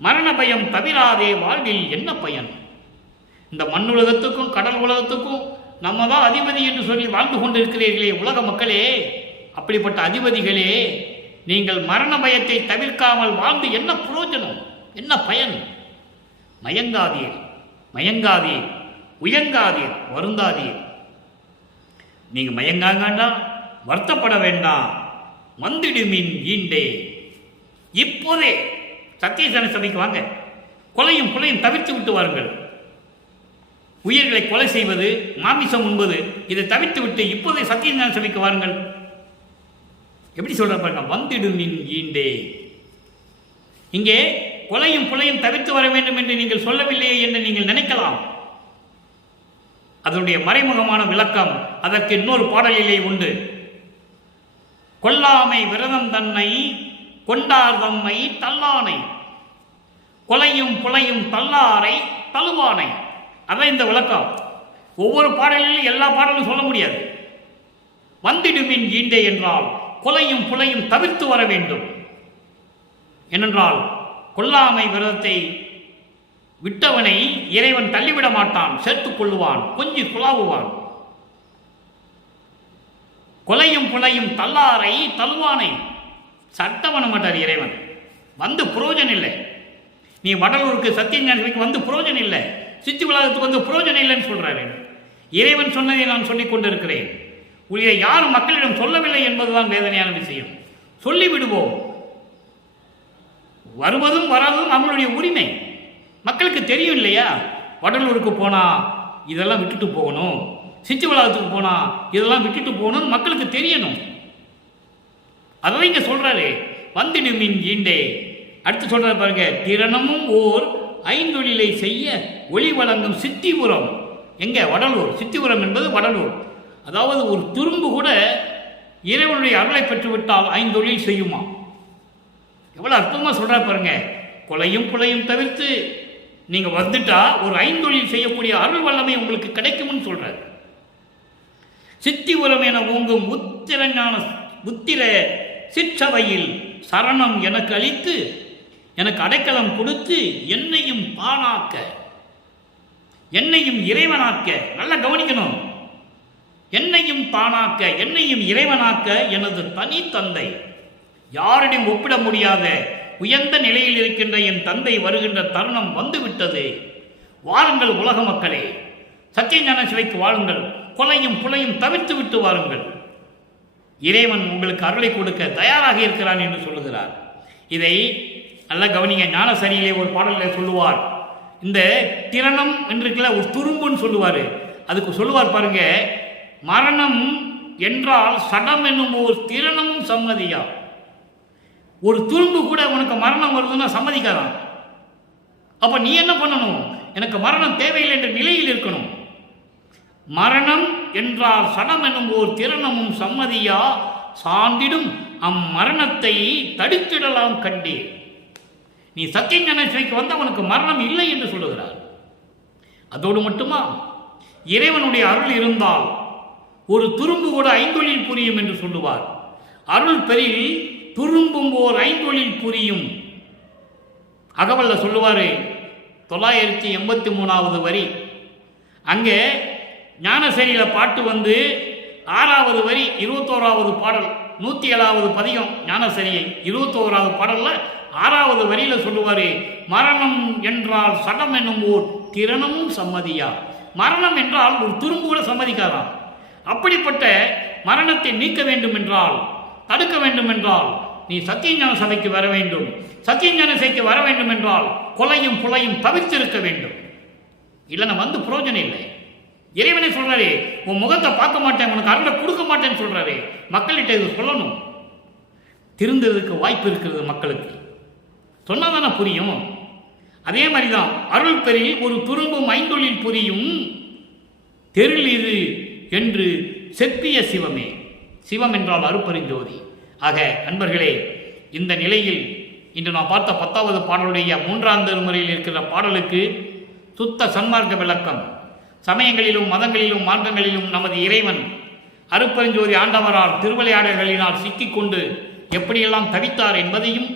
மரண பயம் தவிராதே வாழ்வில் என்ன பயன்? இந்த மண்ணுலகத்துக்கும் கடல் உலகத்துக்கும் நம்ம தான் அதிபதி என்று சொல்லி வாழ்ந்து கொண்டிருக்கிறீர்களே உலக மக்களே, அப்படிப்பட்ட அதிபதிகளே, நீங்கள் மரண பயத்தை தவிர்க்காமல் வாழ்ந்து என்ன பிரயோஜனம், என்ன பயன்? மயங்காதீர், மயங்காதீர், உயங்காதீர், வருந்தாதீர். நீங்க மயங்காங்க வேண்டாம், வருத்தப்பட வேண்டாம். வந்திடுமின் ஈண்டே, இப்போதே சத்தியசன சபைக்கு வாங்க. கொலையும் கொலையும் தவிர்த்து விட்டு வாருங்கள். உயிர்களை கொலை செய்வது, மாமிசம் உண்பது, இதை தவிர்த்து விட்டு இப்போதே சத்தியஞான சபைக்கு வாருங்கள். எப்படி சொல்ற பாருங்க, வந்திடுமின் ஈண்டே. இங்கே கொலையும் கொலையும் தவிர்த்து வர வேண்டும் என்று நீங்கள் சொல்லவில்லையே என்று நீங்கள் நினைக்கலாம். அதனுடைய மறைமுகமான விளக்கம் அதற்கு இன்னொரு பாடலிலே உண்டு. கொல்லாமை விரதம் தன்னை கொண்டார் தம்மை தல்லானை. கொலையும் புலையும் தள்ளாரை தழுவானை. அதான் இந்த விளக்கம். ஒவ்வொரு பாடலிலும் எல்லா பாடலும் சொல்ல முடியாது. வந்திடுமின் ஈண்டே என்றால் கொலையும் புலையும் தவிர்த்து வர வேண்டும். ஏனென்றால் கொல்லாமை விரதத்தை விட்டவனை இறைவன் தள்ளிவிட மாட்டான், சேர்த்துக் கொள்ளுவான், கொஞ்சி குழாவுவான். கொலையும் புலையும் தள்ளாரை தழுவானை சட்டம் பண்ண மாட்டார் இறைவன். வந்து புரோஜனம் இல்லை. நீ வடலூருக்கு சத்தியஞானிக்கு வந்து புரோஜனம் இல்லை, சித்தி விழாவுக்கு வந்து புரோஜனம் இல்லைன்னு சொல்றாரு. இறைவன் சொன்னதை நான் சொல்லிக் கொண்டிருக்கிறேன். இதை யாரும் மக்களிடம் சொல்லவில்லை என்பதுதான் வேதனையான விஷயம். சொல்லிவிடுவோம். வருவதும் வராததும் நம்மளுடைய உரிமை. மக்களுக்கு தெரியும் இல்லையா? வடலூருக்கு போனா இதெல்லாம் விட்டுட்டு போகணும், சித்தி விழாவுக்கு போனா இதெல்லாம் விட்டுட்டு போகணும், மக்களுக்கு தெரியணும். அதான் இங்க சொல்றாரு. வந்திடுமின் ஈண்டே. அடுத்து சொல்றாரு பாருங்க, திறனமும் ஓர் ஐந்தொழிலை செய்ய ஒளி வழங்கும் சித்திபுரம். எங்க? வடலூர். சித்திபுரம் என்பது வடலூர். அதாவது ஒரு துரும்பு கூட இறைவனுடைய அருளை பெற்றுவிட்டால் ஐந்தொழில் செய்யுமா. எவ்வளவு அற்புதமா சொல்றாரு பாருங்க. கொலையும் புலையும் தவிர்த்து நீங்க வந்துட்டா ஒரு ஐந்தொழில் செய்யக்கூடிய அருள் வல்லமை உங்களுக்கு கிடைக்கும்னு சொல்றாரு. சித்திபுரம் என ஓங்கும் உத்திர சிற்றவையில் சரணம் எனக்கு அளித்து எனக்கு அடைக்கலம் கொடுத்து என்னையும் பானாக்க, என்னையும் இறைவனாக்க. நல்லா கவனிக்கணும். என்னையும் தானாக்க, என்னையும் இறைவனாக்க எனது தனி தந்தை, யாரிடம் ஒப்பிட முடியாத உயர்ந்த நிலையில் இருக்கின்ற என் தந்தை வருகின்ற தருணம் வந்துவிட்டது. வாருங்கள் உலக மக்களே, சத்தியஞான சிவைக்கு வாருங்கள், கொலையும் புலையும் தவிர்த்து விட்டு வாருங்கள். இறைவன் உங்களுக்கு அருளை கொடுக்க தயாராக இருக்கிறான் என்று சொல்லுகிறார். இதை நல்லா கவனிங்க. ஞானசரியிலே ஒரு பாடலில் சொல்லுவார். இந்த திறனம் என்று ஒரு துரும்புன்னு சொல்லுவார். அதுக்கு சொல்லுவார் பாருங்க, மரணம் என்றால் சடம் என்னும் ஒரு திறனமும் சம்மதியா. ஒரு துரும்பு கூட உனக்கு மரணம் வருதுன்னா சம்மதிக்காதான். அப்ப நீ என்ன பண்ணணும்? எனக்கு மரணம் தேவையில்லை என்ற நிலையில் இருக்கணும். மரணம் என்றால் சடம் என்னும் ஓர் திறனமும் சம்மதியா, சார்ந்திடும் அம்மரணத்தை தடுத்திடலாம் கண்டே. நீ சத்தியஞான சிவைக்கு வந்து அவனுக்கு மரணம் இல்லை என்று சொல்லுகிறார். அதோடு மட்டுமா, இறைவனுடைய அருள் இருந்தால் ஒரு துரும்பு கூட ஐந்தொழில் புரியும் என்று சொல்லுவார். அருள் பெரில் துரும்பும் ஓர் ஐந்தொழில் புரியும். அகவல்ல சொல்லுவாரு 983வது வரி. அங்கே ஞானசேரியில பாட்டு வந்து 6வது வரி 21வது பாடல் 107வது பதிகம் ஞானசரியை 21வது பாடல்ல 6வது வரியில சொல்லுவாரு, மரணம் என்றால் சடம் என்னும் ஓர் திறனமும் சம்மதியா. மரணம் என்றால் ஒரு துரும்பு கூட சம்மதிக்காதான். அப்படிப்பட்ட மரணத்தை நீக்க வேண்டும் என்றால், தடுக்க வேண்டும் என்றால் நீ சத்தியஞான சபைக்கு வர வேண்டும். சத்தியஞான சபைக்கு வர வேண்டும் என்றால் கொலையும் புலையும் தவிர்த்திருக்க வேண்டும். இல்லைன்னா வந்து புரோஜனம் இல்லை. இறைவனை சொல்றாரு, உன் முகத்தை பார்க்க மாட்டேன், உனக்கு அருளை கொடுக்க மாட்டேன்னு சொல்றாரு. மக்கள்கிட்ட இது சொல்லணும். திருந்ததுக்கு வாய்ப்பு இருக்கிறது. மக்களுக்கு சொன்னாதானே புரியும். அதே மாதிரிதான் அருள் பெரில் ஒரு துரும்பும் ஐந்தொழில் புரியும் தெருள் இது என்று செப்பிய சிவமே. சிவம் என்றால் அருட்பெருஞ்சோதி. ஆக அன்பர்களே, இந்த நிலையில் இன்று நாம் பார்த்த 10வது பாடலுடைய 3ஆம் திருமுறையில் இருக்கிற பாடலுக்கு சுத்த சன்மார்க்க விளக்கம். சமயங்களிலும் மதங்களிலும் மார்க்கங்களிலும் நமது இறைவன் அருட்பெருஞ்சோதி ஆண்டவரால் திருவிளையாடல்களினால் சிக்கிக்கொண்டு எப்படியெல்லாம் தவித்தார் என்பதையும்,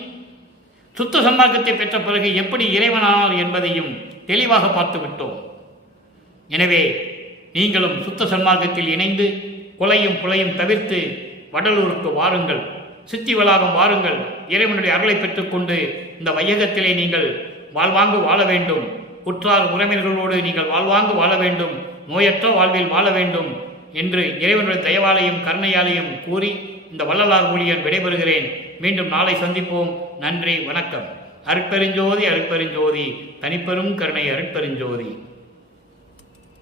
சுத்த சன்மார்க்கத்தை பெற்ற பிறகு எப்படி இறைவனானார் என்பதையும் தெளிவாக பார்த்து விட்டோம். எனவே நீங்களும் சுத்த சன்மார்க்கத்தில் இணைந்து கொலையும் புலையும் தவிர்த்து வடலூருக்கு வாருங்கள், சித்தி வளாகம் வாருங்கள். இறைவனுடைய அருளை பெற்றுக்கொண்டு இந்த வையகத்திலே நீங்கள் வாழ்வாங்கு வாழ வேண்டும். உற்றார் உறவினர்களோடு நீங்கள் வாழ்வாங்கு வாழ வேண்டும். நோயற்ற வாழ்வில் வாழ வேண்டும் என்று இறைவனுடைய தயவாலையும் கருணையாலையும் கூறி இந்த வள்ளலார் ஊழியன் விடைபெறுகிறேன். மீண்டும் நாளை சந்திப்போம். நன்றி, வணக்கம். அருட்பெருஞ்சோதி அருட்பெருஞ்சோதி, தனிப்பெரும் கருணை அருட்பெருஞ்சோதி.